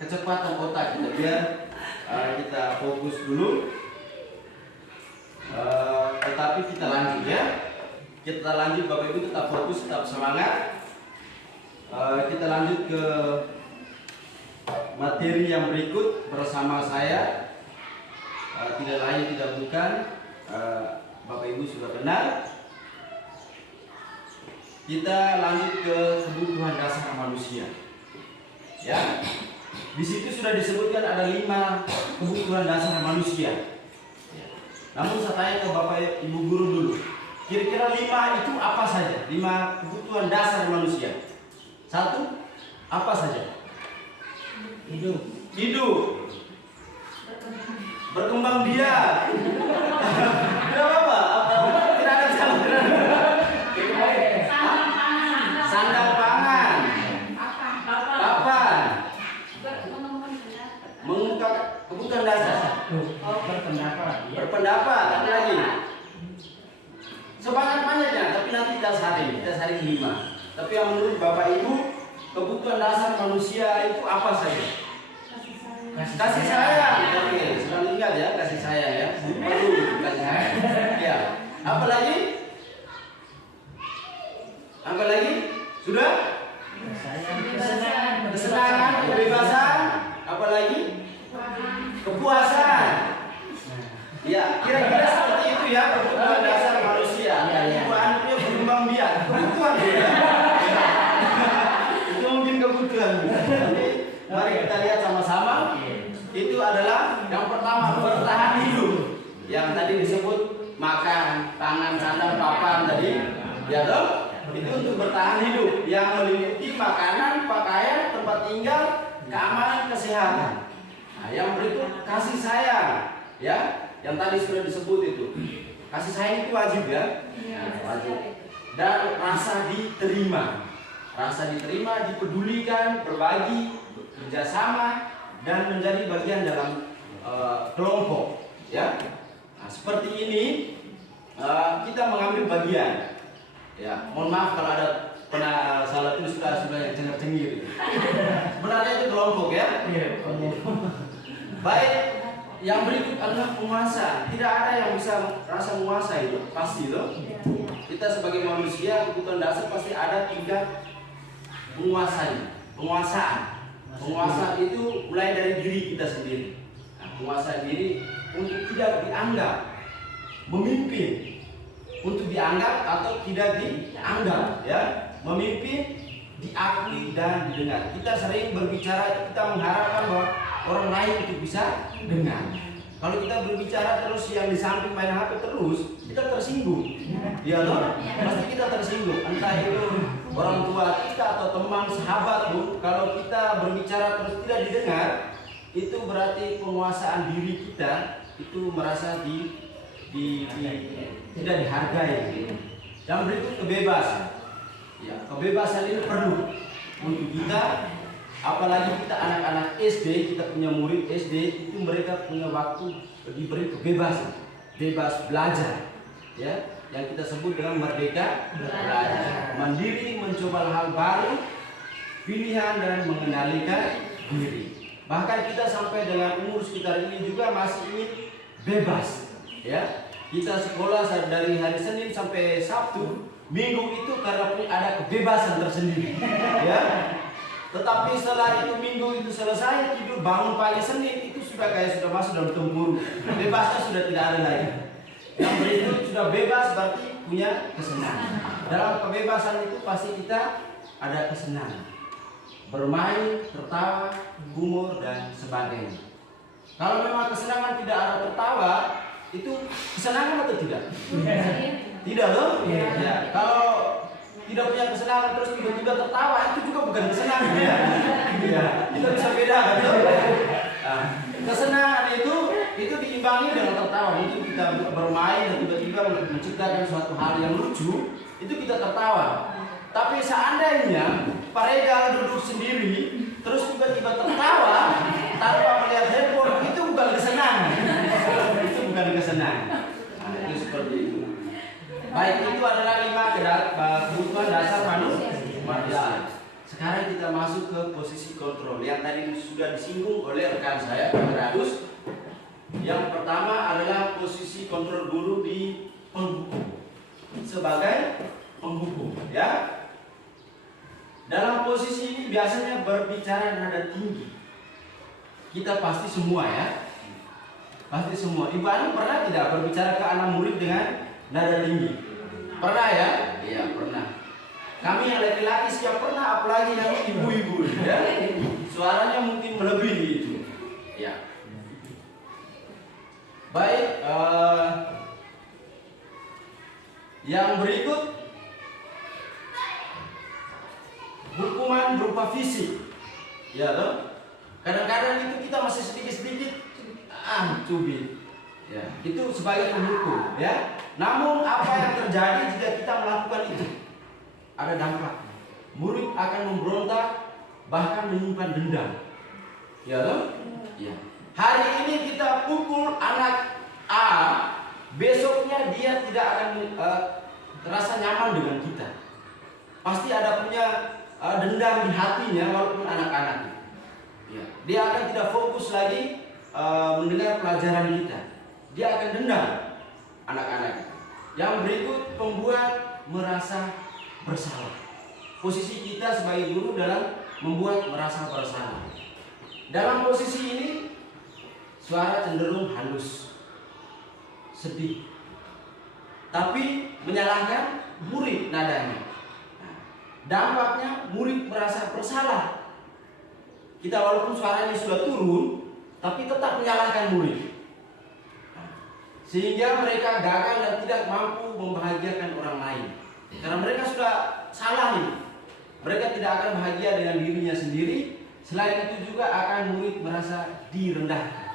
kecepatan otak kita. Biar kita fokus dulu. Tetapi kita lanjut ya. Kita lanjut, Bapak Ibu tetap fokus, tetap semangat. Kita lanjut ke materi yang berikut bersama saya. Tidak lain tidak bukan, Bapak Ibu sudah benar. Kita lanjut ke kebutuhan dasar manusia. Ya, di situ sudah disebutkan ada 5 kebutuhan dasar manusia. Namun saya tanya ke Bapak Ibu guru dulu, kira-kira 5 itu apa saja? 5 kebutuhan dasar manusia. 1, apa saja? Hidup. Berkembang biak. Tidak apa-apa. Tidak ada salah. Sandang pangan. Papan. Mengungkap kebutuhan dasar. Berpendapat. Apa lagi? Sebanyak banyaknya, tapi nanti kita saring 5. Tapi yang menurut Bapak Ibu, kebutuhan dasar manusia itu apa saja? Kasih sayang. Oke, selalu ingat ya, kasih sayang ya. Perlu kasih sayang. Ya. Apa lagi? Sudah? Kesenangan, kebebasan. Apa lagi? Kepuasan. Ya, kira-kira seperti itu ya kebutuhan dasar manusia. Kebutuhan itu berkembang biak. Kebutuhan ya. Itu mungkin kebutuhan. Jadi mari kita lihat sama-sama. Itu adalah yang pertama, bertahan hidup. Yang tadi disebut makan, pangan, sandang, papan tadi. Ya dong? Itu untuk bertahan hidup yang meliputi makanan, pakaian, tempat tinggal, keamanan, kesehatan. Nah, yang berikut kasih sayang, ya. Yang tadi sudah disebut itu. Kasih sayang itu wajib ya? Wajib. Dan rasa diterima. Rasa diterima, dipedulikan, berbagi, kerjasama, dan menjadi bagian dalam kelompok, ya. Nah, seperti ini kita mengambil bagian. Ya, mohon maaf kalau ada salah tulis sudah yang cengar-cengir. Sebenarnya itu kelompok ya. Baik, yang berikut adalah penguasa. Tidak ada yang bisa rasa menguasai itu, pasti itu. Kita sebagai manusia kebutuhan dasar pasti ada 3 penguasaan. Penguasaan itu mulai dari diri kita sendiri. Nah, penguasaan diri untuk tidak dianggap, memimpin, untuk dianggap atau tidak dianggap, ya, memimpin, diakui dan didengar. Kita sering berbicara, kita mengharapkan bahwa orang lain untuk bisa dengar. Kalau kita berbicara terus yang di samping main HP terus, kita tersinggung. Ya loh, pasti kita tersinggung. Entah itu orang tua kita atau teman, sahabat pun, kalau kita berbicara terus tidak didengar, itu berarti penguasaan diri kita itu merasa tidak dihargai. Yang berikut kebebasan. Ya, kebebasan ini perlu untuk kita. Apalagi kita anak-anak SD, kita punya murid SD, itu mereka punya waktu diberi kebebasan, bebas belajar, ya, yang kita sebut dengan merdeka belajar, mandiri, mencoba hal baru, pilihan dan mengendalikan diri. Bahkan kita sampai dengan umur sekitar ini juga masih ingin bebas, ya. Kita sekolah dari hari Senin sampai Sabtu, Minggu itu karena ada kebebasan tersendiri, ya. Tetapi setelah itu Minggu itu selesai, tidur bangun pagi Senin itu sudah masuk dalam tempurung. Bebasnya sudah tidak ada lagi. Yang berikut sudah bebas berarti punya kesenangan. Dalam kebebasan itu pasti kita ada kesenangan. Bermain, tertawa, humor dan sebagainya. Kalau memang kesenangan tidak ada tertawa, itu kesenangan atau tidak? Tidak loh. Ya. Kalau tidak punya kesenangan terus tiba-tiba tertawa, itu juga bukan kesenangan, ya. Ya. Kita bisa bedakan tuh. Nah, kesenangan itu diimbangi dengan tertawa. Mungkin kita bermain dan tiba-tiba menciptakan suatu hal yang lucu, itu kita tertawa. Tapi seandainya Pak Regal duduk sendiri terus tiba-tiba tertawa tanpa melihat handphone, itu bukan kesenangan. Itu bukan kesenangan. Nah, itu seperti itu. Baik, itu adalah 5 kebutuhan dasar manusia. Sekarang kita masuk ke posisi kontrol yang tadi sudah disinggung oleh rekan saya, Pak Radus. Yang pertama adalah posisi kontrol guru di penghukum, sebagai penghukum, ya. Dalam posisi ini biasanya berbicara nada tinggi. Kita pasti semua, ya. Pasti semua. Ibu Ani pernah tidak berbicara ke anak murid dengan nada tinggi? Pernah, ya? Iya, pernah. Kami yang laki-laki siap pernah, apalagi nanti ibu-ibu, ya. Suaranya mungkin melebihi itu. Ya. Baik, yang berikut hukuman berupa fisik, ya loh. Kadang-kadang itu kita masih sedikit-sedikit cubit, ya. Itu sebagai penghukum, ya. Namun apa yang terjadi jika kita melakukan itu? Ada dampak. Murid akan memberontak, bahkan menyimpan dendam, ya loh. Ya. Hari ini kita pukul anak A, besoknya dia tidak akan terasa nyaman dengan kita. Pasti ada punya dendam di hatinya walaupun anak-anak. Ya. Dia akan tidak fokus lagi mendengar pelajaran kita. Dia akan dendam anak-anak. Yang berikut membuat merasa bersalah. Posisi kita sebagai guru dalam membuat merasa bersalah. Dalam posisi ini suara cenderung halus, sedih, tapi menyalahkan murid nadanya. Dampaknya murid merasa bersalah. Kita walaupun suaranya sudah turun, tapi tetap menyalahkan murid. Sehingga mereka gagal dan tidak mampu membahagiakan orang lain. Karena mereka sudah salah nih. Mereka tidak akan bahagia dengan dirinya sendiri. Selain itu juga akan murid merasa direndahkan.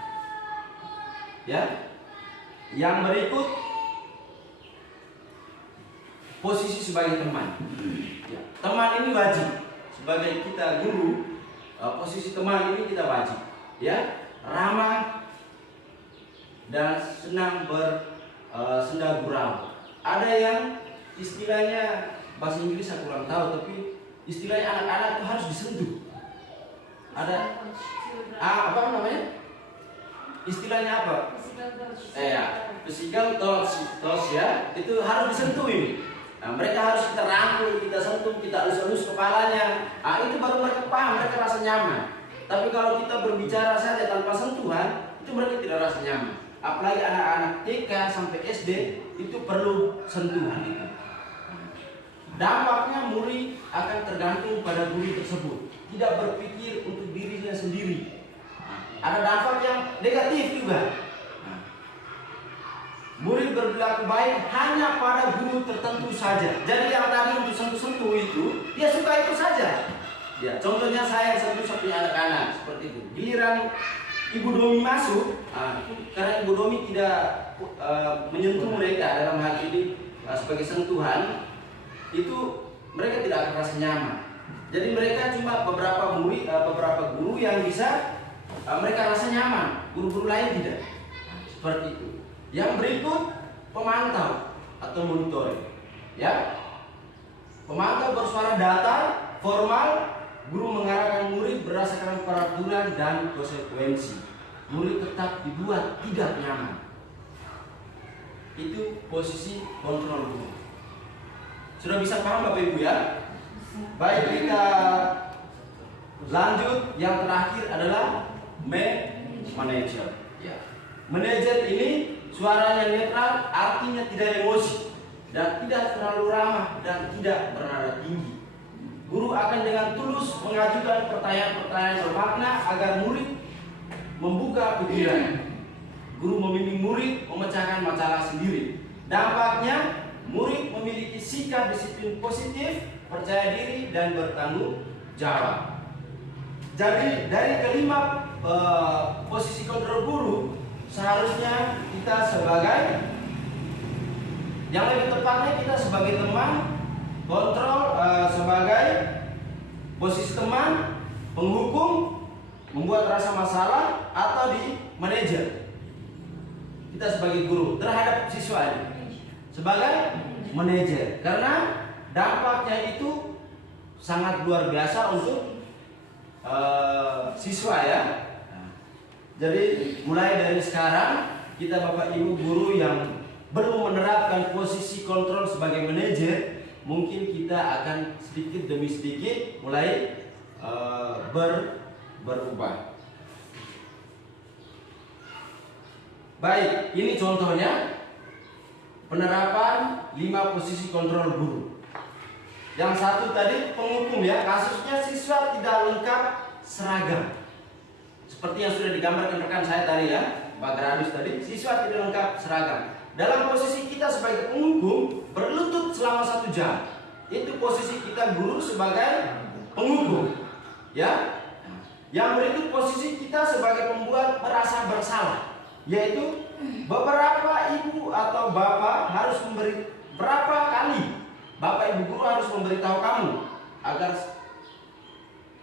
Ya. Yang berikut posisi sebagai teman. Ya. Teman ini wajib. Sebagai kita guru, posisi teman ini kita wajib. Ya, ramah dan senang bersenda gurau. Ada yang istilahnya bahasa Inggris saya kurang tahu, tapi istilahnya anak-anak itu harus disentuh. Ada apa namanya? Istilahnya apa? Physical touch, ya. Itu harus disentuh ini. Nah, mereka harus kita rangkul, kita sentuh, kita elus-elus kepalanya. Itu baru mereka paham, mereka rasa nyaman. Tapi kalau kita berbicara saja tanpa sentuhan, itu mereka tidak rasa nyaman. Apalagi anak-anak TK sampai SD itu perlu sentuhan itu. Dampaknya murid akan tergantung pada guru tersebut, tidak berpikir untuk dirinya sendiri. Ada dampak yang negatif juga. Murid berperilaku baik hanya pada guru tertentu saja. Jadi yang tadi untuk sentuh-sentuh itu, dia suka itu saja. Ya, contohnya saya sentuh-sentuh anak-anak seperti itu. Giliran Ibu Domi masuk, karena Ibu Domi tidak menyentuh mereka dalam hal ini sebagai sentuhan, itu mereka tidak akan rasa nyaman. Jadi mereka cuma beberapa guru yang bisa mereka rasa nyaman, guru-guru lain tidak. Seperti itu. Yang berikut pemantau atau monitoring. Ya, pemantau bersuara datar, formal, Guru mengarahkan murid berdasarkan peraturan dan konsekuensi. Murid tetap dibuat tidak nyaman. Itu posisi kontrol guru. Sudah bisa paham Bapak Ibu ya? Baik, kita lanjut. Yang terakhir adalah manajer. Ya. Manajer ini suaranya netral, artinya tidak emosi dan tidak terlalu ramah dan tidak bernada tinggi. Guru akan dengan tulus mengajukan pertanyaan-pertanyaan bermakna agar murid membuka pikiran. Guru membimbing murid memecahkan masalah sendiri. Dampaknya, murid memiliki sikap disiplin positif, percaya diri, dan bertanggung jawab. Jadi dari kelima posisi kontrol guru, seharusnya kita sebagai, yang lebih tepatnya kita sebagai teman, kontrol sebagai posisi teman, penghukum, membuat rasa masalah, atau di manajer. Kita sebagai guru terhadap siswa ini sebagai manajer, karena dampaknya itu sangat luar biasa untuk siswa ya. Jadi mulai dari sekarang kita Bapak Ibu guru yang belum menerapkan posisi kontrol sebagai manajer, mungkin kita akan sedikit demi sedikit mulai berubah. Baik, ini contohnya penerapan 5 posisi kontrol guru. Yang satu tadi penghukum ya, kasusnya siswa tidak lengkap seragam. Seperti yang sudah digambarkan rekan saya tadi ya, Pak Gradus tadi, siswa tidak lengkap seragam. Dalam posisi kita sebagai penghukum berlutut selama 1 jam. Itu posisi kita guru sebagai penghukum. Ya. Yang berikut posisi kita sebagai pembuat merasa bersalah, yaitu beberapa ibu atau bapak harus berapa kali bapak ibu guru harus memberitahu kamu agar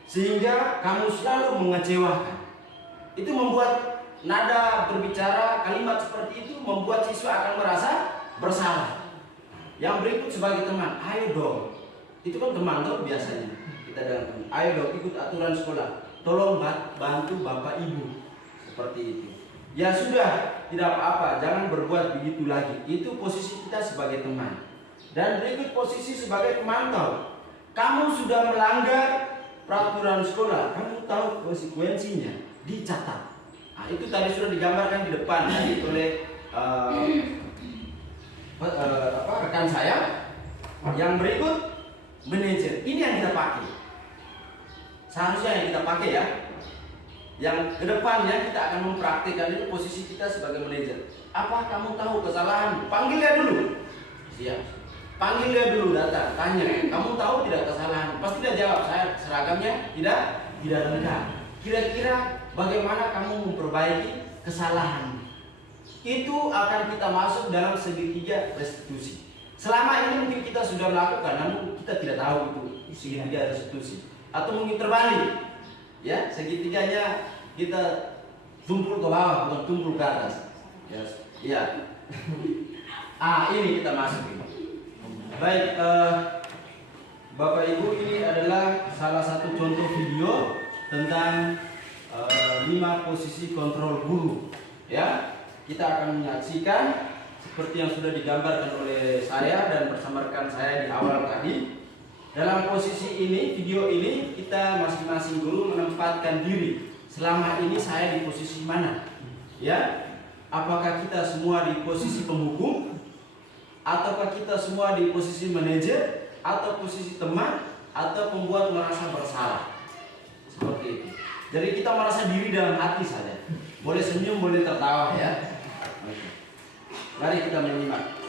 sehingga kamu selalu mengecewakan. Itu membuat nada berbicara kalimat seperti itu membuat siswa akan merasa bersalah. Yang berikut sebagai teman, ayo dong. Itu kan teman tuh biasanya. Kita dengan teman, ayo dong ikut aturan sekolah. Tolong bantu bapak ibu. Seperti itu. Ya sudah, tidak apa-apa, jangan berbuat begitu lagi. Itu posisi kita sebagai teman. Dan berikut posisi sebagai pemantau. Kamu sudah melanggar peraturan sekolah, kamu tahu konsekuensinya, dicatat. Nah, itu tadi sudah digambarkan di depan tadi oleh rekan saya. Yang berikut manajer. Ini yang kita pakai. Seharusnya yang kita pakai ya. Yang kedepannya kita akan mempraktikkan itu posisi kita sebagai manajer. Apa kamu tahu kesalahan? Panggil dia dulu. Siap. Panggil dia dulu, datang, tanya. Kamu tahu tidak kesalahan? Pasti dia jawab, saya seragamnya tidak lengkap. Kira-kira bagaimana kamu memperbaiki kesalahan? Itu akan kita masuk dalam segitiga restitusi. Selama ini mungkin kita sudah melakukan, namun kita tidak tahu itu segitiga restitusi. Atau mungkin terbalik. Ya, segitiganya kita tumpul ke bawah, bukan tumpul ke atas. Ya. Ini kita masuk ini. Baik, Bapak Ibu, ini adalah salah satu contoh video tentang 5 posisi kontrol guru. Ya, kita akan menyaksikan seperti yang sudah digambarkan oleh saya dan bersama rekan saya di awal tadi. Dalam posisi ini, video ini, kita masing-masing guru menempatkan diri. Selama ini saya di posisi mana? Ya, apakah kita semua di posisi penghukum? Ataukah kita semua di posisi manajer? Atau posisi teman? Atau pembuat merasa bersalah? Seperti itu. Jadi kita merasa diri dalam hati saja. Boleh senyum, boleh tertawa ya. Mari kita menyimak.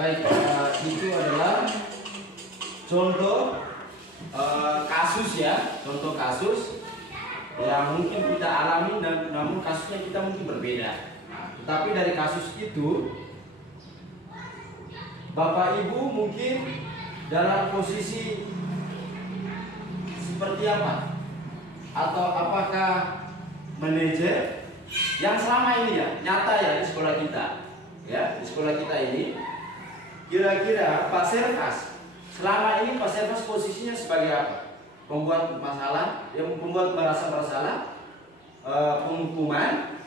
Baik, itu adalah contoh kasus ya, contoh kasus yang mungkin kita alami dan namun kasusnya kita mungkin berbeda. Nah, tetapi dari kasus itu Bapak Ibu mungkin dalam posisi seperti apa? Atau apakah manajer yang selama ini ya nyata ya di sekolah kita, ya di sekolah kita ini, kira-kira Pak Servas selama ini Pak Servas posisinya sebagai apa? Pembuat masalah, yang membuat merasa bersalah, penghukuman,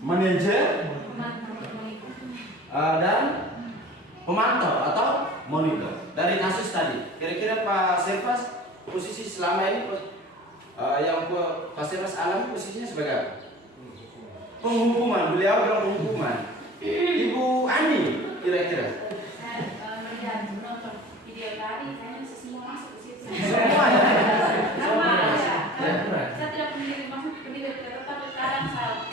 manajer, dan pemantau atau monitor. Dari kasus tadi, kira-kira Pak Servas posisi selama ini yang Pak Servas alami posisinya sebagai apa? Penghukuman, beliau dalam penghukuman. Ibu Ani kira-kira? Saya melihat menonton video tadi, kayaknya semua masuk ke situ. Semuanya. Sama ya. Saya tidak pendiri masuk ke pendiri, tetapi kadang saya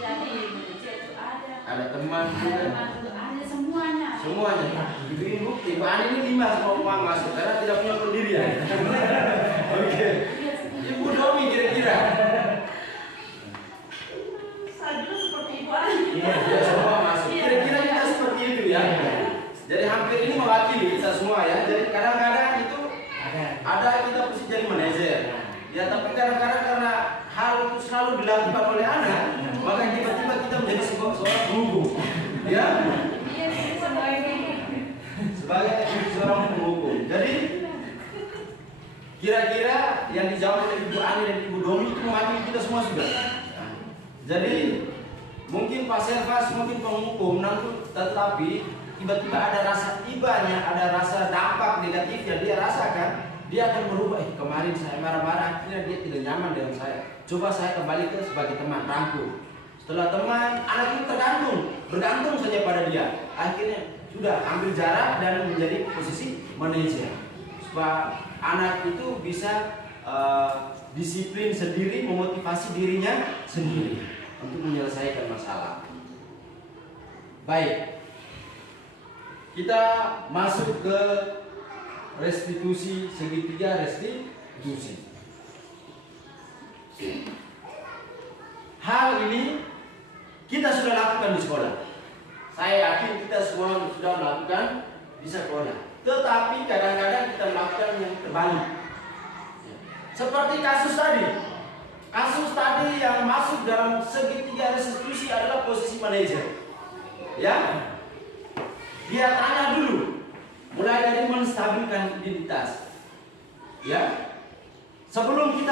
jadi manajer itu ada. Ada teman juga. Teman itu ada semuanya. Semuanya. Ibu Ibu Ani ini 5 semua uang masuk karena tidak punya pendirian. Oke. Ibu Domi kira-kira? Saya dulu seperti Ibu Ani. Ya, semua masuk. Kira-kira kita seperti itu ya. Jadi hampir ini mewakili kita semua ya. Jadi kadang-kadang itu ada kita mesti jadi manajer. Ya tapi kadang-kadang karena hal itu selalu dilakukan oleh anak, maka tiba-tiba kita menjadi seorang penghukum. Ya. Sebagai seorang penghukum. Jadi kira-kira yang dijawab oleh Ibu Ani dan Ibu Domi itu mewakili kita semua sudah. Jadi mungkin Pak Servas mungkin penghukum, tetapi tiba-tiba ada rasa ibanya, ada rasa dampak negatif yang dia rasakan, dia akan merubah. Kemarin saya marah-marah, akhirnya dia tidak nyaman dengan saya. Coba saya kembali ke sebagai teman, rangkul. Setelah teman, anak itu bergantung saja pada dia. Akhirnya sudah ambil jarak dan menjadi posisi manajer. Supaya anak itu bisa disiplin sendiri, memotivasi dirinya sendiri untuk menyelesaikan masalah. Baik, kita masuk ke restitusi segitiga restitusi. Hal ini kita sudah lakukan di sekolah. Saya yakin kita semua sudah melakukan di sekolah. Tetapi kadang-kadang kita melakukan yang terbalik. Seperti kasus tadi. Kasus tadi yang masuk dalam segitiga restitusi adalah posisi manajer. Ya. Dia tanya dulu. Mulai dari menstabilkan identitas. Ya. Sebelum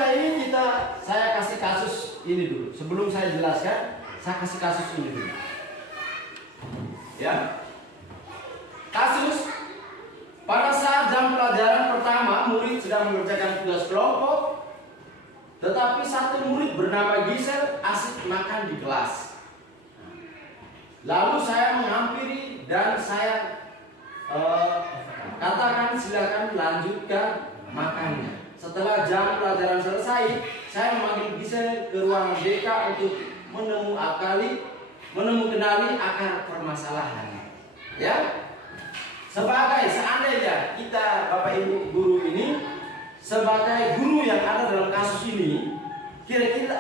saya kasih kasus ini dulu. Sebelum saya jelaskan, saya kasih kasus ini dulu. Ya. Kasus pada saat jam pelajaran pertama, murid sedang mengerjakan tugas kelompok, tetapi satu murid bernama Gisel asik makan di kelas. Lalu saya menghampiri dan saya katakan silakan lanjutkan makannya. Setelah jam pelajaran selesai, saya memanggil Gisel ke ruangan BK untuk menemukanali akar permasalahan. Ya. Seandainya kita Bapak Ibu guru ini sebagai guru yang ada dalam kasus ini, kira-kira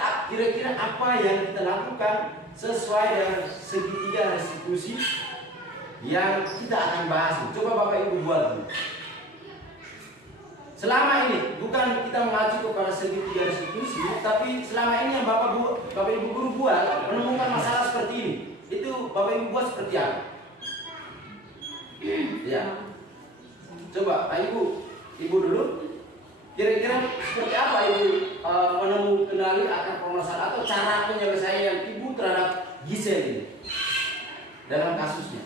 apa yang kita lakukan sesuai dengan segitiga restitusi yang kita akan bahas. Coba Bapak Ibu buat dulu. Selama ini bukan kita mengacu kepada segitiga restitusi, tapi selama ini yang Bapak Ibu guru buat menemukan masalah seperti ini. Itu Bapak Ibu buat seperti apa? Ya. Coba Pak Ibu dulu. Kira-kira seperti apa Ibu menemukan akar permasalahan atau cara penyelesaian Ibu terhadap Gisel ini dalam kasusnya?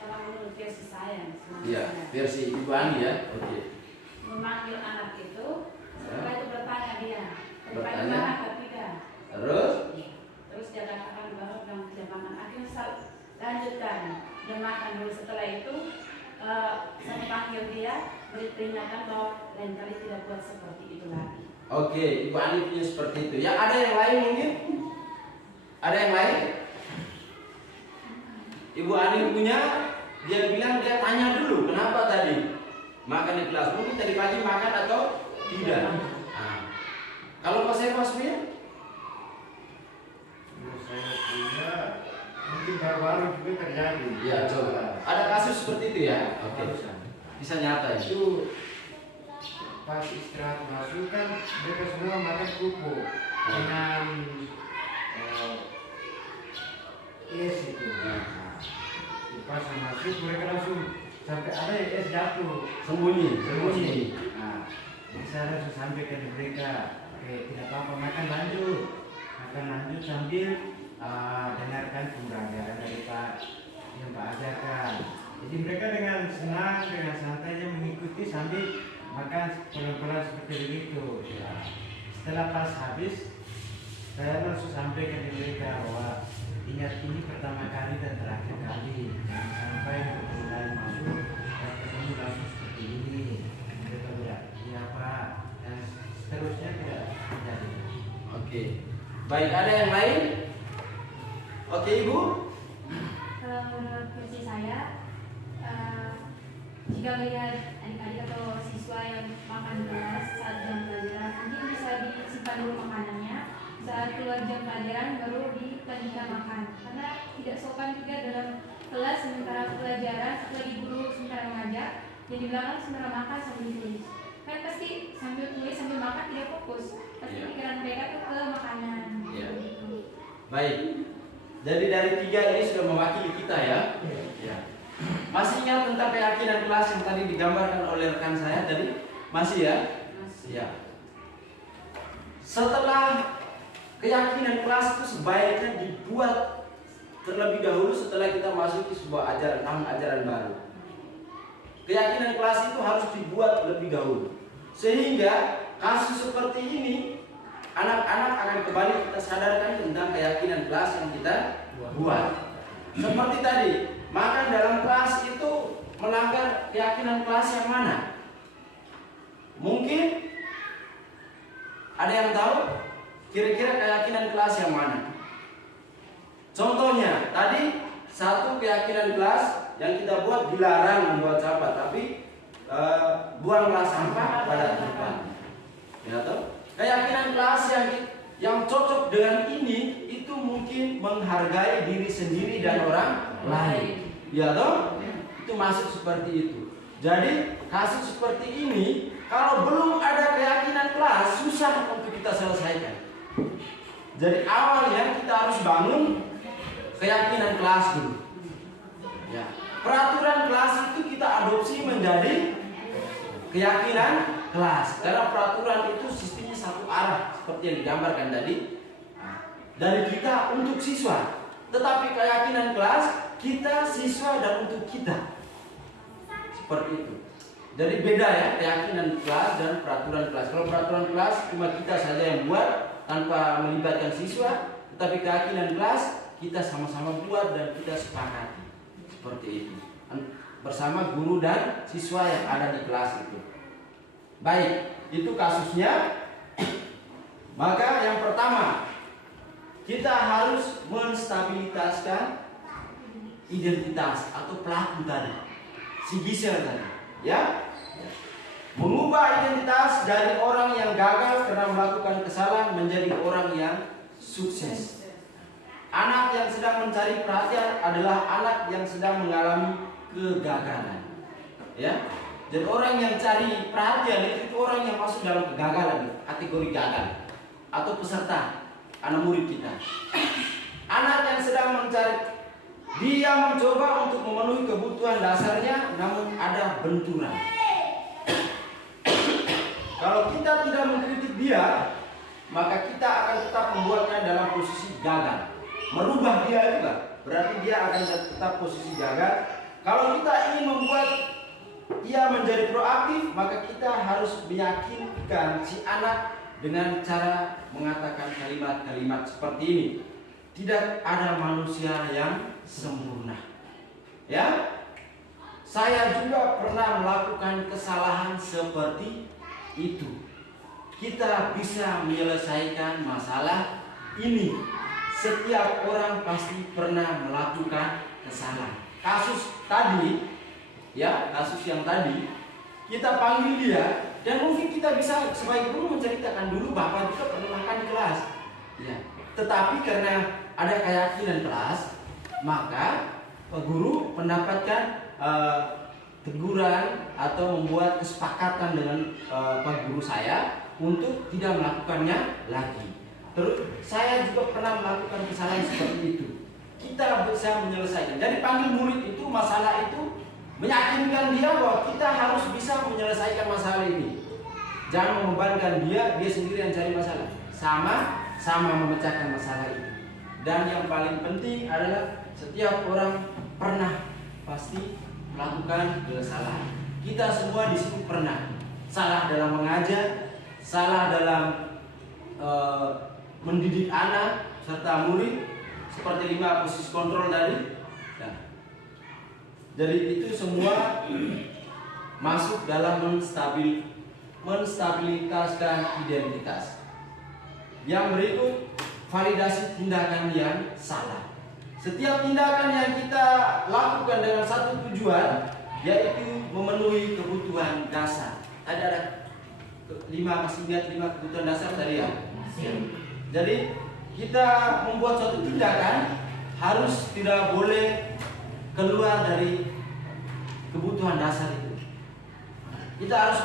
Kalau menurut versi saya, Iya, versi Ibu Ani ya. Oke. Memanggil anak itu, setelah itu bertanya dia, Bertanya. atau tidak? Terus dia katakan bahwa dalam jam akhirnya saya lanjutkan dia makan dulu. Setelah itu saya panggil dia, beri peringatan bahwa lain kali tidak buat seperti itu lagi. Oke, Ibu Ani punya seperti itu. Ya, ada yang lain mungkin? Ada yang lain? Ibu Ani punya, dia bilang dia tanya dulu kenapa tadi makan di kelas. Mungkin tadi pagi makan atau tidak. Nah, kalau Mas Eva punya? Saya punya mungkin baru-baru juga terjadi. Ya, coba. Ada kasus seperti itu ya? Oke. Bisa nyata itu. Itu pas istirahat masuk kan mereka semua makan pupuk dengan es itu. Nah, pas masuk mereka langsung sampai ada es jatuh Sembunyi. Nah, saya langsung sampaikan ke mereka, oke tidak apa-apa makan lanjut sambil dengarkan pembelajaran dari Pak yang Pak ajarkan. Jadi mereka dengan senang, dengan santainya mengikuti sambil makan pelan-pelan seperti begitu. Setelah pas habis, saya langsung sampaikan ke mereka bahwa ingat ini pertama kali dan terakhir kali. Jangan sampai mulai masuk dan ketemu langsung seperti ini. Mereka bilang, iya Pak, dan seterusnya tidak terjadi. Oke. Baik, ada yang lain? Oke, Ibu. Kalau menurut versi saya, jika melihat adik-adik atau siswa yang makan di kelas saat jam pelajaran, mungkin bisa disimpan dulu makanannya. Saat keluar jam pelajaran baru dilanjutkan makan. Karena tidak sopan juga dalam kelas sementara pelajaran, setelah guru sementara mengajar, jadi di belakang sementara makan sambil tulis. Kan pasti sambil tulis sambil makan tidak fokus. Pasti pikiran mereka tuh ke makanan. Iya. Gitu. Baik. Jadi dari 3 ini sudah mewakili kita ya. Ya. Masih ingat tentang keyakinan kelas yang tadi digambarkan oleh rekan saya tadi? Masih ya? Ya. Setelah keyakinan kelas itu sebaiknya dibuat terlebih dahulu setelah kita masuk ke sebuah tahun ajaran baru. Keyakinan kelas itu harus dibuat lebih dahulu. Sehingga kasus seperti ini anak-anak akan kembali kita sadarkan tentang keyakinan kelas yang kita buat. Seperti tadi, makan dalam kelas itu melanggar keyakinan kelas yang mana? Mungkin ada yang tahu kira-kira keyakinan kelas yang mana? Contohnya, tadi satu keyakinan kelas yang kita buat dilarang membuat sampah, tapi buanglah sampah pada tempatnya. Ya toh? Keyakinan kelas yang cocok dengan ini itu mungkin menghargai diri sendiri dan orang lain. Ya toh? Itu masuk seperti itu. Jadi kasus seperti ini kalau belum ada keyakinan kelas susah untuk kita selesaikan. Jadi awalnya kita harus bangun keyakinan kelas dulu. Ya. Peraturan kelas itu kita adopsi menjadi keyakinan kelas. Karena peraturan itu sistemnya satu arah seperti yang digambarkan tadi. Dari kita untuk siswa. Tetapi keyakinan kelas kita siswa dan untuk kita. Seperti itu. Jadi beda ya keyakinan kelas dan peraturan kelas. Kalau peraturan kelas cuma kita saja yang buat tanpa melibatkan siswa, tetapi keyakinan kelas kita sama-sama buat dan kita sepakati. Seperti itu. Bersama guru dan siswa yang ada di kelas itu. Baik, itu kasusnya. Maka yang pertama, kita harus menstabilitaskan identitas atau pelaku tadi, si Gisel tadi, ya. Mengubah identitas dari orang yang gagal karena melakukan kesalahan menjadi orang yang sukses. Anak yang sedang mencari perhatian adalah anak yang sedang mengalami kegagalan. Ya. Dan orang yang cari perhatian itu orang yang masuk dalam kegagalan, kategori gagal atau peserta anak murid kita. Anak yang sedang mencari, dia mencoba untuk memenuhi kebutuhan dasarnya namun ada benturan. Kalau kita tidak mengkritik dia, maka kita akan tetap membuatnya dalam posisi gagal. Merubah dia juga, berarti dia akan tetap posisi gagal. Kalau kita ingin membuat ia menjadi proaktif, maka kita harus meyakinkan si anak dengan cara mengatakan kalimat-kalimat seperti ini. Tidak ada manusia yang sempurna. Ya, saya juga pernah melakukan kesalahan seperti itu. Kita bisa menyelesaikan masalah ini. Setiap orang pasti pernah melakukan kesalahan. Kasus tadi, ya, kasus yang tadi kita panggil dia, dan mungkin kita bisa sebagai guru menceritakan dulu Bapak juga pernah makan di kelas, ya. Tetapi karena ada keyakinan kelas, maka guru mendapatkan teguran atau membuat kesepakatan dengan Pak Guru saya untuk tidak melakukannya lagi. Terus saya juga pernah melakukan kesalahan seperti itu. Kita bisa menyelesaikan. Jadi panggil murid itu, masalah itu meyakinkan dia bahwa kita harus bisa menyelesaikan masalah ini. Jangan membebankan dia sendiri yang cari masalah. Sama memecahkan masalah itu. Dan yang paling penting adalah setiap orang pernah pasti melakukan kesalahan. Kita semua di sini pernah salah dalam mengajar, salah dalam mendidik anak serta murid, seperti 5 posisi kontrol tadi. Nah, jadi itu semua masuk dalam menstabilitaskan identitas. Yang berikut, validasi tindakan yang salah. Setiap tindakan yang kita lakukan dengan satu tujuan, yaitu memenuhi kebutuhan dasar. Tadi ada 5, masih ingat 5 kebutuhan dasar tadi ya? Jadi kita membuat suatu tindakan harus tidak boleh keluar dari kebutuhan dasar itu. Kita harus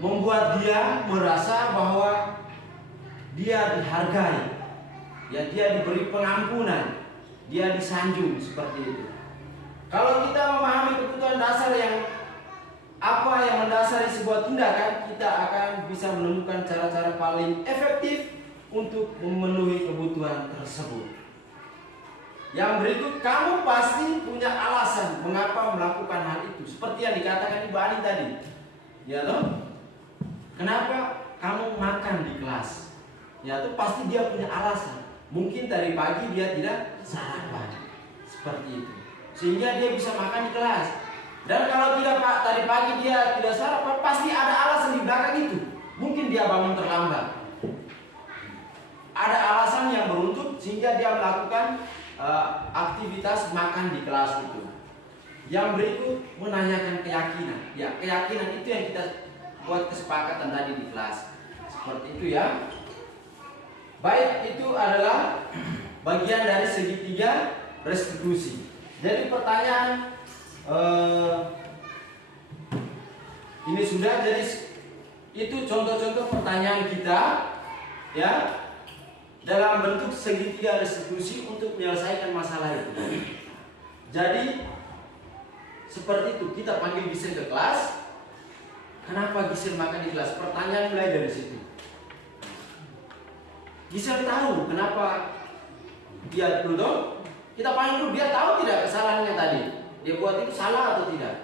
membuat dia merasa bahwa dia dihargai, ya, dia diberi pengampunan, dia disanjung, seperti itu. Kalau kita memahami kebutuhan dasar yang apa yang mendasari sebuah tindakan, kita akan bisa menemukan cara-cara paling efektif untuk memenuhi kebutuhan tersebut. Yang berikut, kamu pasti punya alasan mengapa melakukan hal itu. Seperti yang dikatakan Ibu Ani tadi, ya toh? Kenapa kamu makan di kelas? Ya itu pasti dia punya alasan. Mungkin dari pagi dia tidak sarapan, seperti itu, sehingga dia bisa makan di kelas. Dan kalau tidak Pak, tadi pagi dia tidak sarapan, pasti ada alasan di belakang itu. Mungkin dia bangun terlambat. Ada alasan yang beruntut sehingga dia melakukan aktivitas makan di kelas itu. Yang berikut, menanyakan keyakinan. Ya, keyakinan itu yang kita buat kesepakatan tadi di kelas. Seperti itu ya. Baik, itu adalah bagian dari segitiga restitusi. Jadi pertanyaan ini sudah, jadi itu contoh-contoh pertanyaan kita ya dalam bentuk segitiga restitusi untuk menyelesaikan masalah itu. Jadi seperti itu, kita panggil Gisel ke kelas. Kenapa Gisel makan di kelas? Pertanyaan mulai dari situ. Gisel tahu kenapa dia dulu. Kita panggil dulu, dia tahu tidak kesalahannya tadi. Dia buat itu salah atau tidak?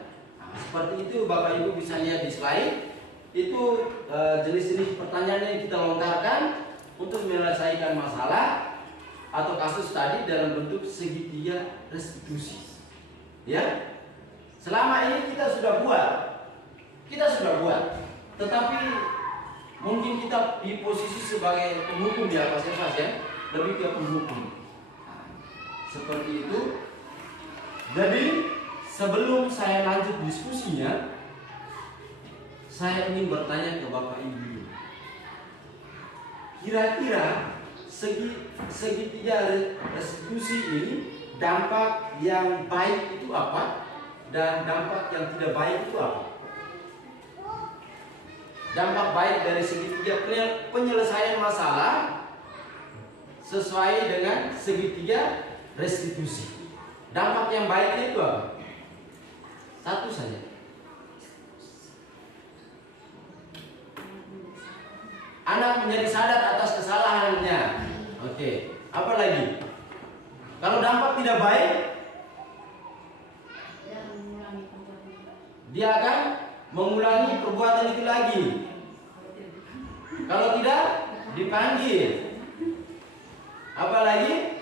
Nah, seperti itu Bapak Ibu bisa lihat di slide. Itu jenis-jenis pertanyaan yang kita lontarkan untuk menyelesaikan masalah atau kasus tadi dalam bentuk segitiga restitusi. Ya, selama ini kita sudah buat, tetapi mungkin kita di posisi sebagai penghukum ya Pak Sefas ya, lebih ke penghukum. Nah, seperti itu. Jadi sebelum saya lanjut diskusinya, saya ingin bertanya ke Bapak Ibu. Kira-kira segitiga restitusi ini dampak yang baik itu apa dan dampak yang tidak baik itu apa? Dampak baik dari segitiga penyelesaian masalah sesuai dengan segitiga restitusi. Dampak yang baiknya itu apa? Satu saja. Anak menjadi sadar atas kesalahannya. Oke. Apa lagi? Kalau dampak tidak baik, dia akan mengulangi perbuatan itu lagi. Kalau tidak, dipanggil. Apa lagi?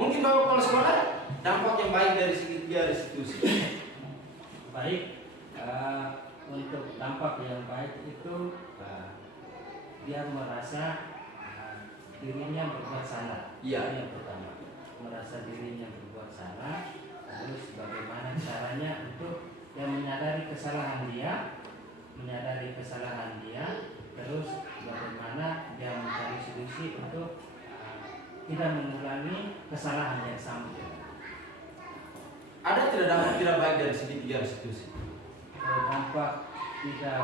Mungkin Bapak kalau sekolah, dampak yang baik dari segitiga restitusi. Baik, untuk dampak yang baik itu dia merasa dirinya berbuat salah. Iya. Itu yang pertama, merasa dirinya berbuat salah. Terus bagaimana caranya untuk yang menyadari kesalahan dia, terus bagaimana dia mencari solusi untuk tidak mengulangi kesalahan yang sama. Ada tidak dampak tidak baik dari segitiga restitusi? Dampak tidak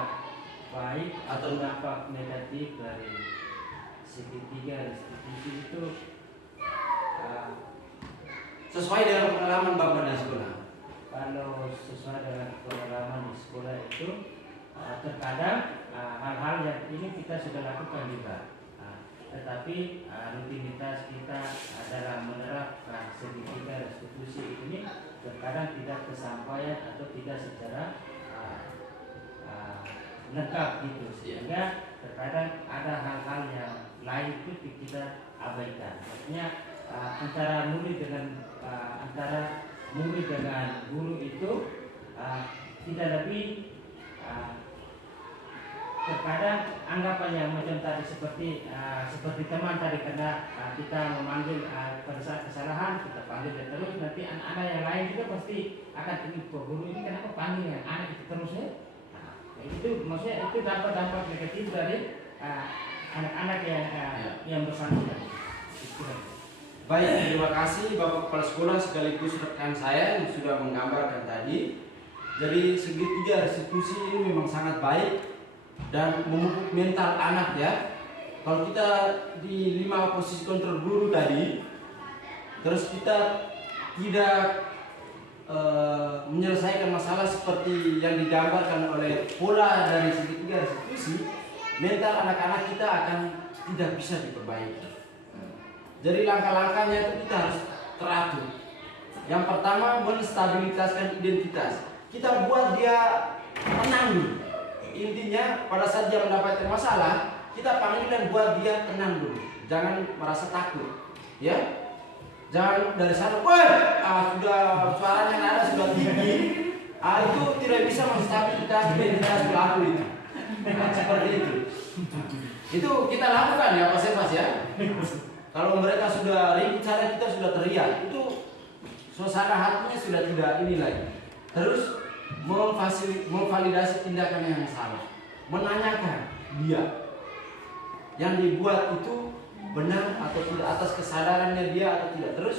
baik atau dampak negatif dari segitiga restitusi itu sesuai dengan pengalaman Bapak di sekolah. Kalau sesuai dengan pengalaman di sekolah itu terkadang hal-hal yang ini kita sudah lakukan juga, tetapi rutinitas kita dalam menerapkan segitiga restitusi ini terkadang tidak kesampaian atau tidak secara lengkap gitu, sehingga terkadang ada hal-hal yang lain itu kita abaikan. Maksudnya antara murid dengan guru itu tidak lebih terkadang anggapan yang macam tadi seperti teman tadi, karena kita memanggil pada saat kesalahan kita panggil dia terus, nanti anak-anak yang lain juga pasti akan ingin guru ini kenapa panggil anak itu terus ya. Itu maksudnya itu dampak negatif dari anak-anak yang bersangkutan. Baik, terima kasih Bapak Kepala Sekolah sekaligus rekan saya yang sudah menggambarkan tadi. Jadi segitiga restitusi ini memang sangat baik dan memupuk mental anak ya. Kalau kita di 5 posisi kontrol guru tadi, terus kita tidak menyelesaikan masalah seperti yang digambarkan oleh pola dari segitiga restitusi, mental anak-anak kita akan tidak bisa diperbaiki. Jadi langkah-langkahnya itu kita harus teratur. Yang pertama, menstabilitaskan identitas. Kita buat dia tenang dulu. Intinya pada saat dia mendapatkan masalah, kita panggil dan buat dia tenang dulu. Jangan merasa takut, ya. Jangan dari sana, sudah suaranya nada sudah tinggi, itu tidak bisa menstabilitas identitas pelaku itu. Seperti itu. Itu kita lakukan ya Pak Sebas ya. Kalau mereka sudah ribut sana, kita sudah teriak, itu suasana hatinya sudah tidak ini lagi. Terus memvalidasi tindakan yang salah, menanyakan dia yang dibuat itu benar atau tidak, atas kesadarannya dia atau tidak. Terus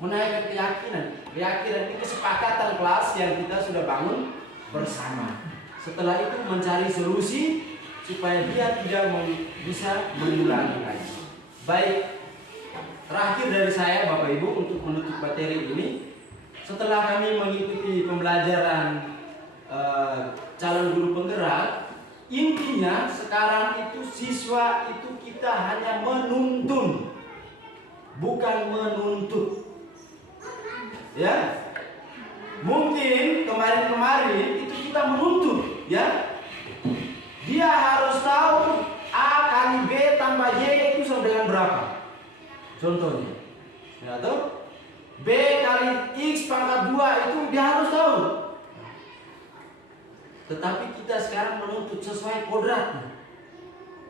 menanyakan keyakinan ini kesepakatan kelas yang kita sudah bangun bersama. Setelah itu mencari solusi supaya dia tidak bisa mengulangi lagi. Baik, terakhir dari saya Bapak Ibu untuk menutup materi ini, setelah kami mengikuti pembelajaran calon guru penggerak, intinya sekarang itu siswa itu kita hanya menuntun, bukan menuntut. Ya, mungkin kemarin itu kita menuntut, ya. Dia harus tahu A kali B tambah Y itu sama dengan berapa. Contohnya, ya toh? B kali X pangkat 2 itu dia harus tahu. Tetapi kita sekarang menuntut sesuai kodratnya.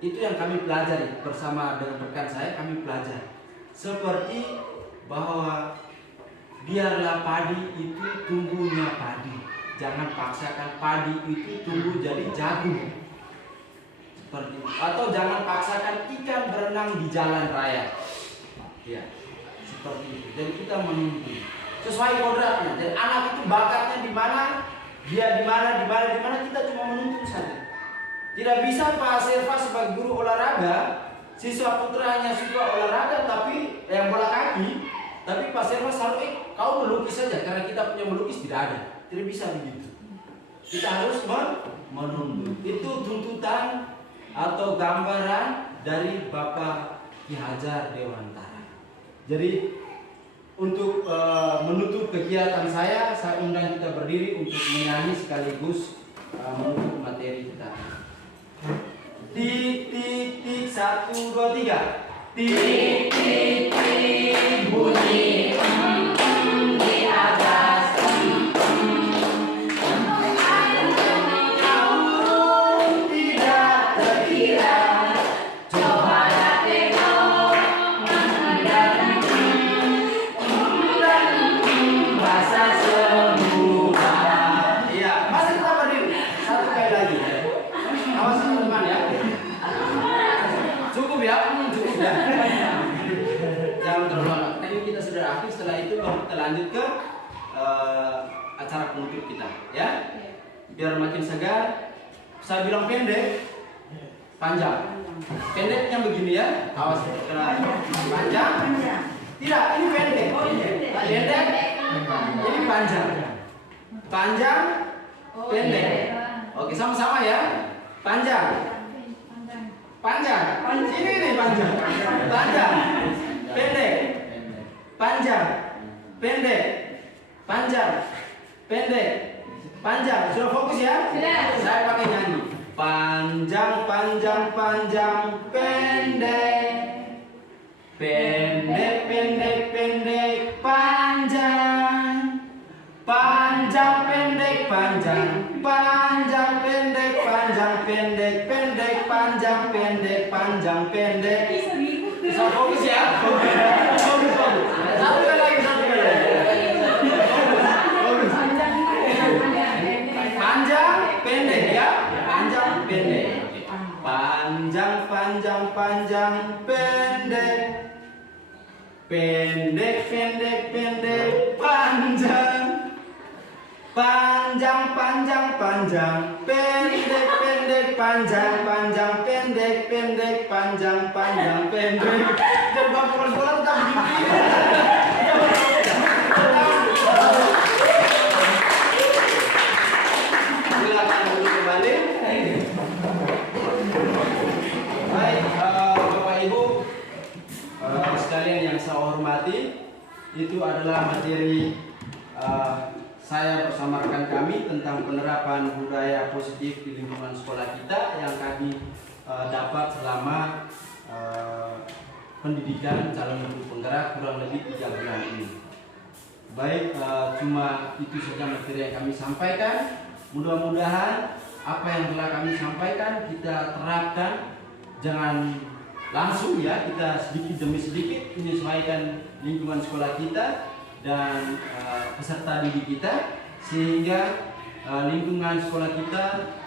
Itu yang kami pelajari bersama dengan rekan saya, kami pelajari. Seperti bahwa biarlah padi itu tumbuhnya padi. Jangan paksakan padi itu tumbuh jadi jagung. Seperti itu. Atau jangan paksakan ikan berenang di jalan raya. Ya, seperti itu. Jadi kita menuntut sesuai kodratnya. Dan anak itu bakatnya di mana, dia di mana, kita cuma menuntut saja. Tidak bisa Pak Serva sebagai guru olahraga, siswa putranya suka olahraga tapi yang bola kaki, tapi Pak Serva selalu kau melukis saja karena kita punya melukis tidak ada. Tidak bisa begitu. Kita harus menuntut. Itu tuntutan atau gambaran dari Bapak Ki Hajar Dewantara. Jadi untuk menutup kegiatan saya undang kita berdiri untuk menyanyi sekaligus menutup materi kita. Tik tik tik 1 2 3. Tik tik tik bunyi di atas. Tidak terkira. Coba tengok penutup kita, ya. Biar makin segar. Saya bilang pendek, panjang. Pendeknya begini ya, awas kena panjang. Tidak, ini pendek. Pendek, ini panjang. Panjang, pendek. Oke, sama-sama ya. Panjang. Panjang. Ini panjang. Panjang. Pendek. Panjang. Pendek. Panjang. Pendek. Panjang. Sudah fokus ya? Sudah. Saya pakai nyanyi. Panjang, panjang, panjang, pendek. Pendek, pendek, pendek, panjang. Panjang, pendek, panjang. Panjang, pendek, panjang, pendek, pendek, panjang, pendek, panjang, pendek. Bisa fokus ya? Fokus, fokus. Satu kali lagi, satu kali lagi. Fokus. Panjang, pendek ya. Panjang, pendek. Panjang, panjang, panjang, pendek. Pendek, pendek, pendek, panjang. Panjang, panjang, panjang, pendek, pendek, panjang, panjang, pendek, pendek, panjang, panjang, pendek. Dan bapak sekolah tetap begini. Silakan duduk kembali. Baik, Bapak Ibu sekalian yang saya hormati, itu adalah materi saya bersama rekan kami tentang penerapan budaya positif di lingkungan sekolah kita yang kami dapat selama pendidikan calon guru penggerak kurang lebih 3 bulan ini. Baik, cuma itu saja materi yang kami sampaikan. Mudah-mudahan apa yang telah kami sampaikan kita terapkan, jangan langsung ya, kita sedikit demi sedikit menyesuaikan lingkungan sekolah kita dan peserta didik kita, sehingga lingkungan sekolah kita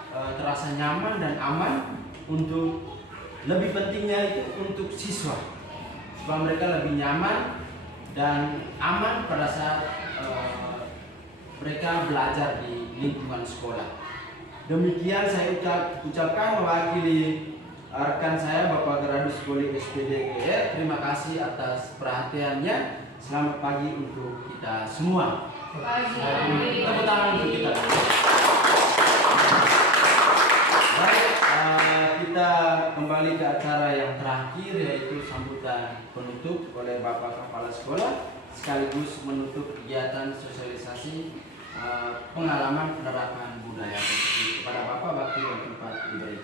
terasa nyaman dan aman. Untuk lebih pentingnya itu untuk siswa, supaya mereka lebih nyaman dan aman pada saat mereka belajar di lingkungan sekolah. Demikian saya ucapkan mewakili rekan saya Bapak Gradus Poli SPD GR. Terima kasih atas perhatiannya. Selamat pagi untuk kita semua. Tepuk tangan untuk kita. Baik, kita kembali ke acara yang terakhir, yaitu sambutan penutup oleh Bapak Kepala Sekolah sekaligus menutup kegiatan sosialisasi pengalaman penerapan budaya positif. Kepada Bapak, waktu dan tempat diberi.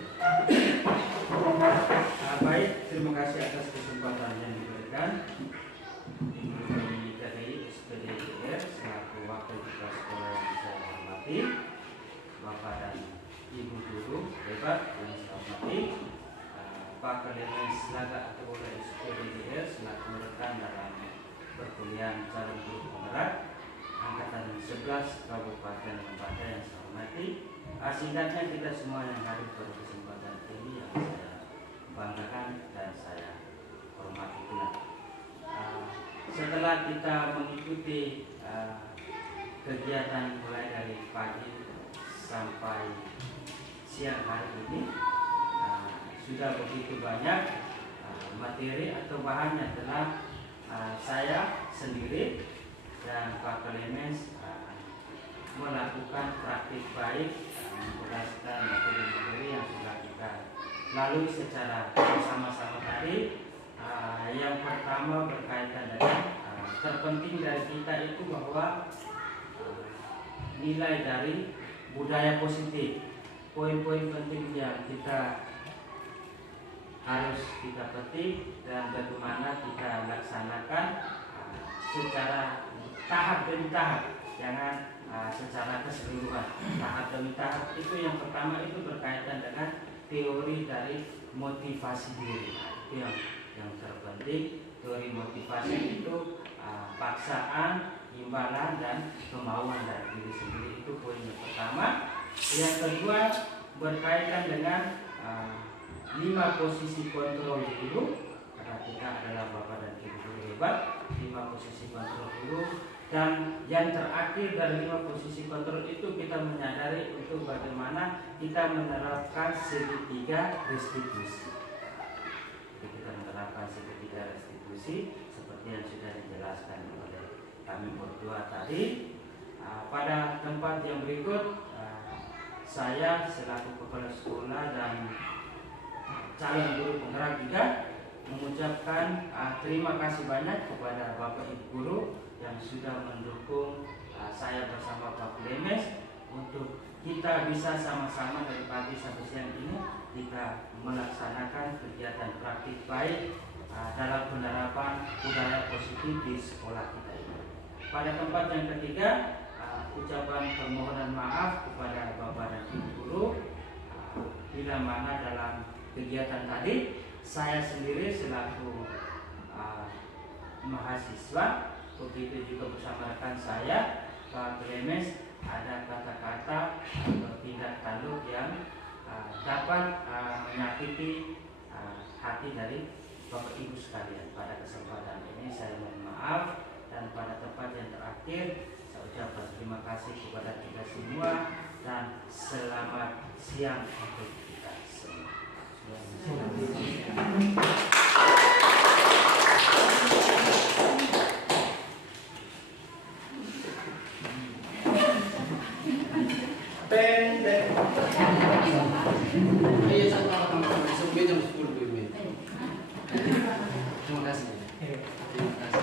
Baik, terima kasih atas kesempatan yang diberikan. Dari SPDGR selaku wakil kepala sekolah yang saya hormati, Bapak dan Ibu guru hebat yang saya hormati, Pak Kalemes Laga atau oleh SPDGR selaku rekan dalam perkuliahan calon guru penggerak angkatan 11 Kabupaten Lembata yang saya hormati. Singkatnya kita semua yang hadir pada kesempatan ini yang saya banggakan dan saya hormati pula. Setelah kita mengikuti kegiatan mulai dari pagi sampai siang hari ini, sudah begitu banyak materi atau bahan yang telah saya sendiri dan Pak Kalemes melakukan praktik baik berdasarkan materi-materi yang sudah kita lalui secara bersama-sama tadi. Yang pertama berkaitan dengan terpenting dari kita itu bahwa nilai dari budaya positif, poin-poin penting yang kita harus kita petik dan bagaimana kita laksanakan secara tahap demi tahap, jangan secara keseluruhan. Tahap demi tahap itu yang pertama itu berkaitan dengan teori dari motivasi diri. Itu yang terpenting. Teori motivasi itu paksaan, imbalan dan kemauan dari diri sendiri, itu poin yang pertama. Yang kedua berkaitan dengan 5 posisi kontrol guru, karena kita adalah Bapak dan Ibu guru hebat. 5 posisi kontrol guru Dan yang terakhir dari 5 posisi kontrol itu kita menyadari untuk bagaimana kita menerapkan segitiga restitusi. Jadi kita menerapkan segitiga restitusi seperti yang sudah dijelaskan oleh kami berdua tadi. Pada tempat yang berikut, saya selaku kepala sekolah dan calon guru penggerak juga mengucapkan terima kasih banyak kepada Bapak Ibu Guru yang sudah mendukung saya bersama Pak Lemes untuk kita bisa sama-sama dari pagi sampai siang ini kita melaksanakan kegiatan praktik baik dalam penerapan budaya positif di sekolah kita ini. Pada tempat yang ketiga, ucapan permohonan maaf kepada Bapak dan Ibu Guru bila mana dalam kegiatan tadi saya sendiri selaku mahasiswa, begitu juga bersama rekan saya Pak Lemes, ada kata-kata tindak tanduk yang dapat menyakiti hati dari Bapak Ibu sekalian. Pada kesempatan ini saya mohon maaf, dan pada tempat yang terakhir saya ucapkan terima kasih kepada kita semua dan selamat siang untuk kita semua. Pendek. Iya, sampai jam 10 Bu Imi. Terima kasih. Terima kasih.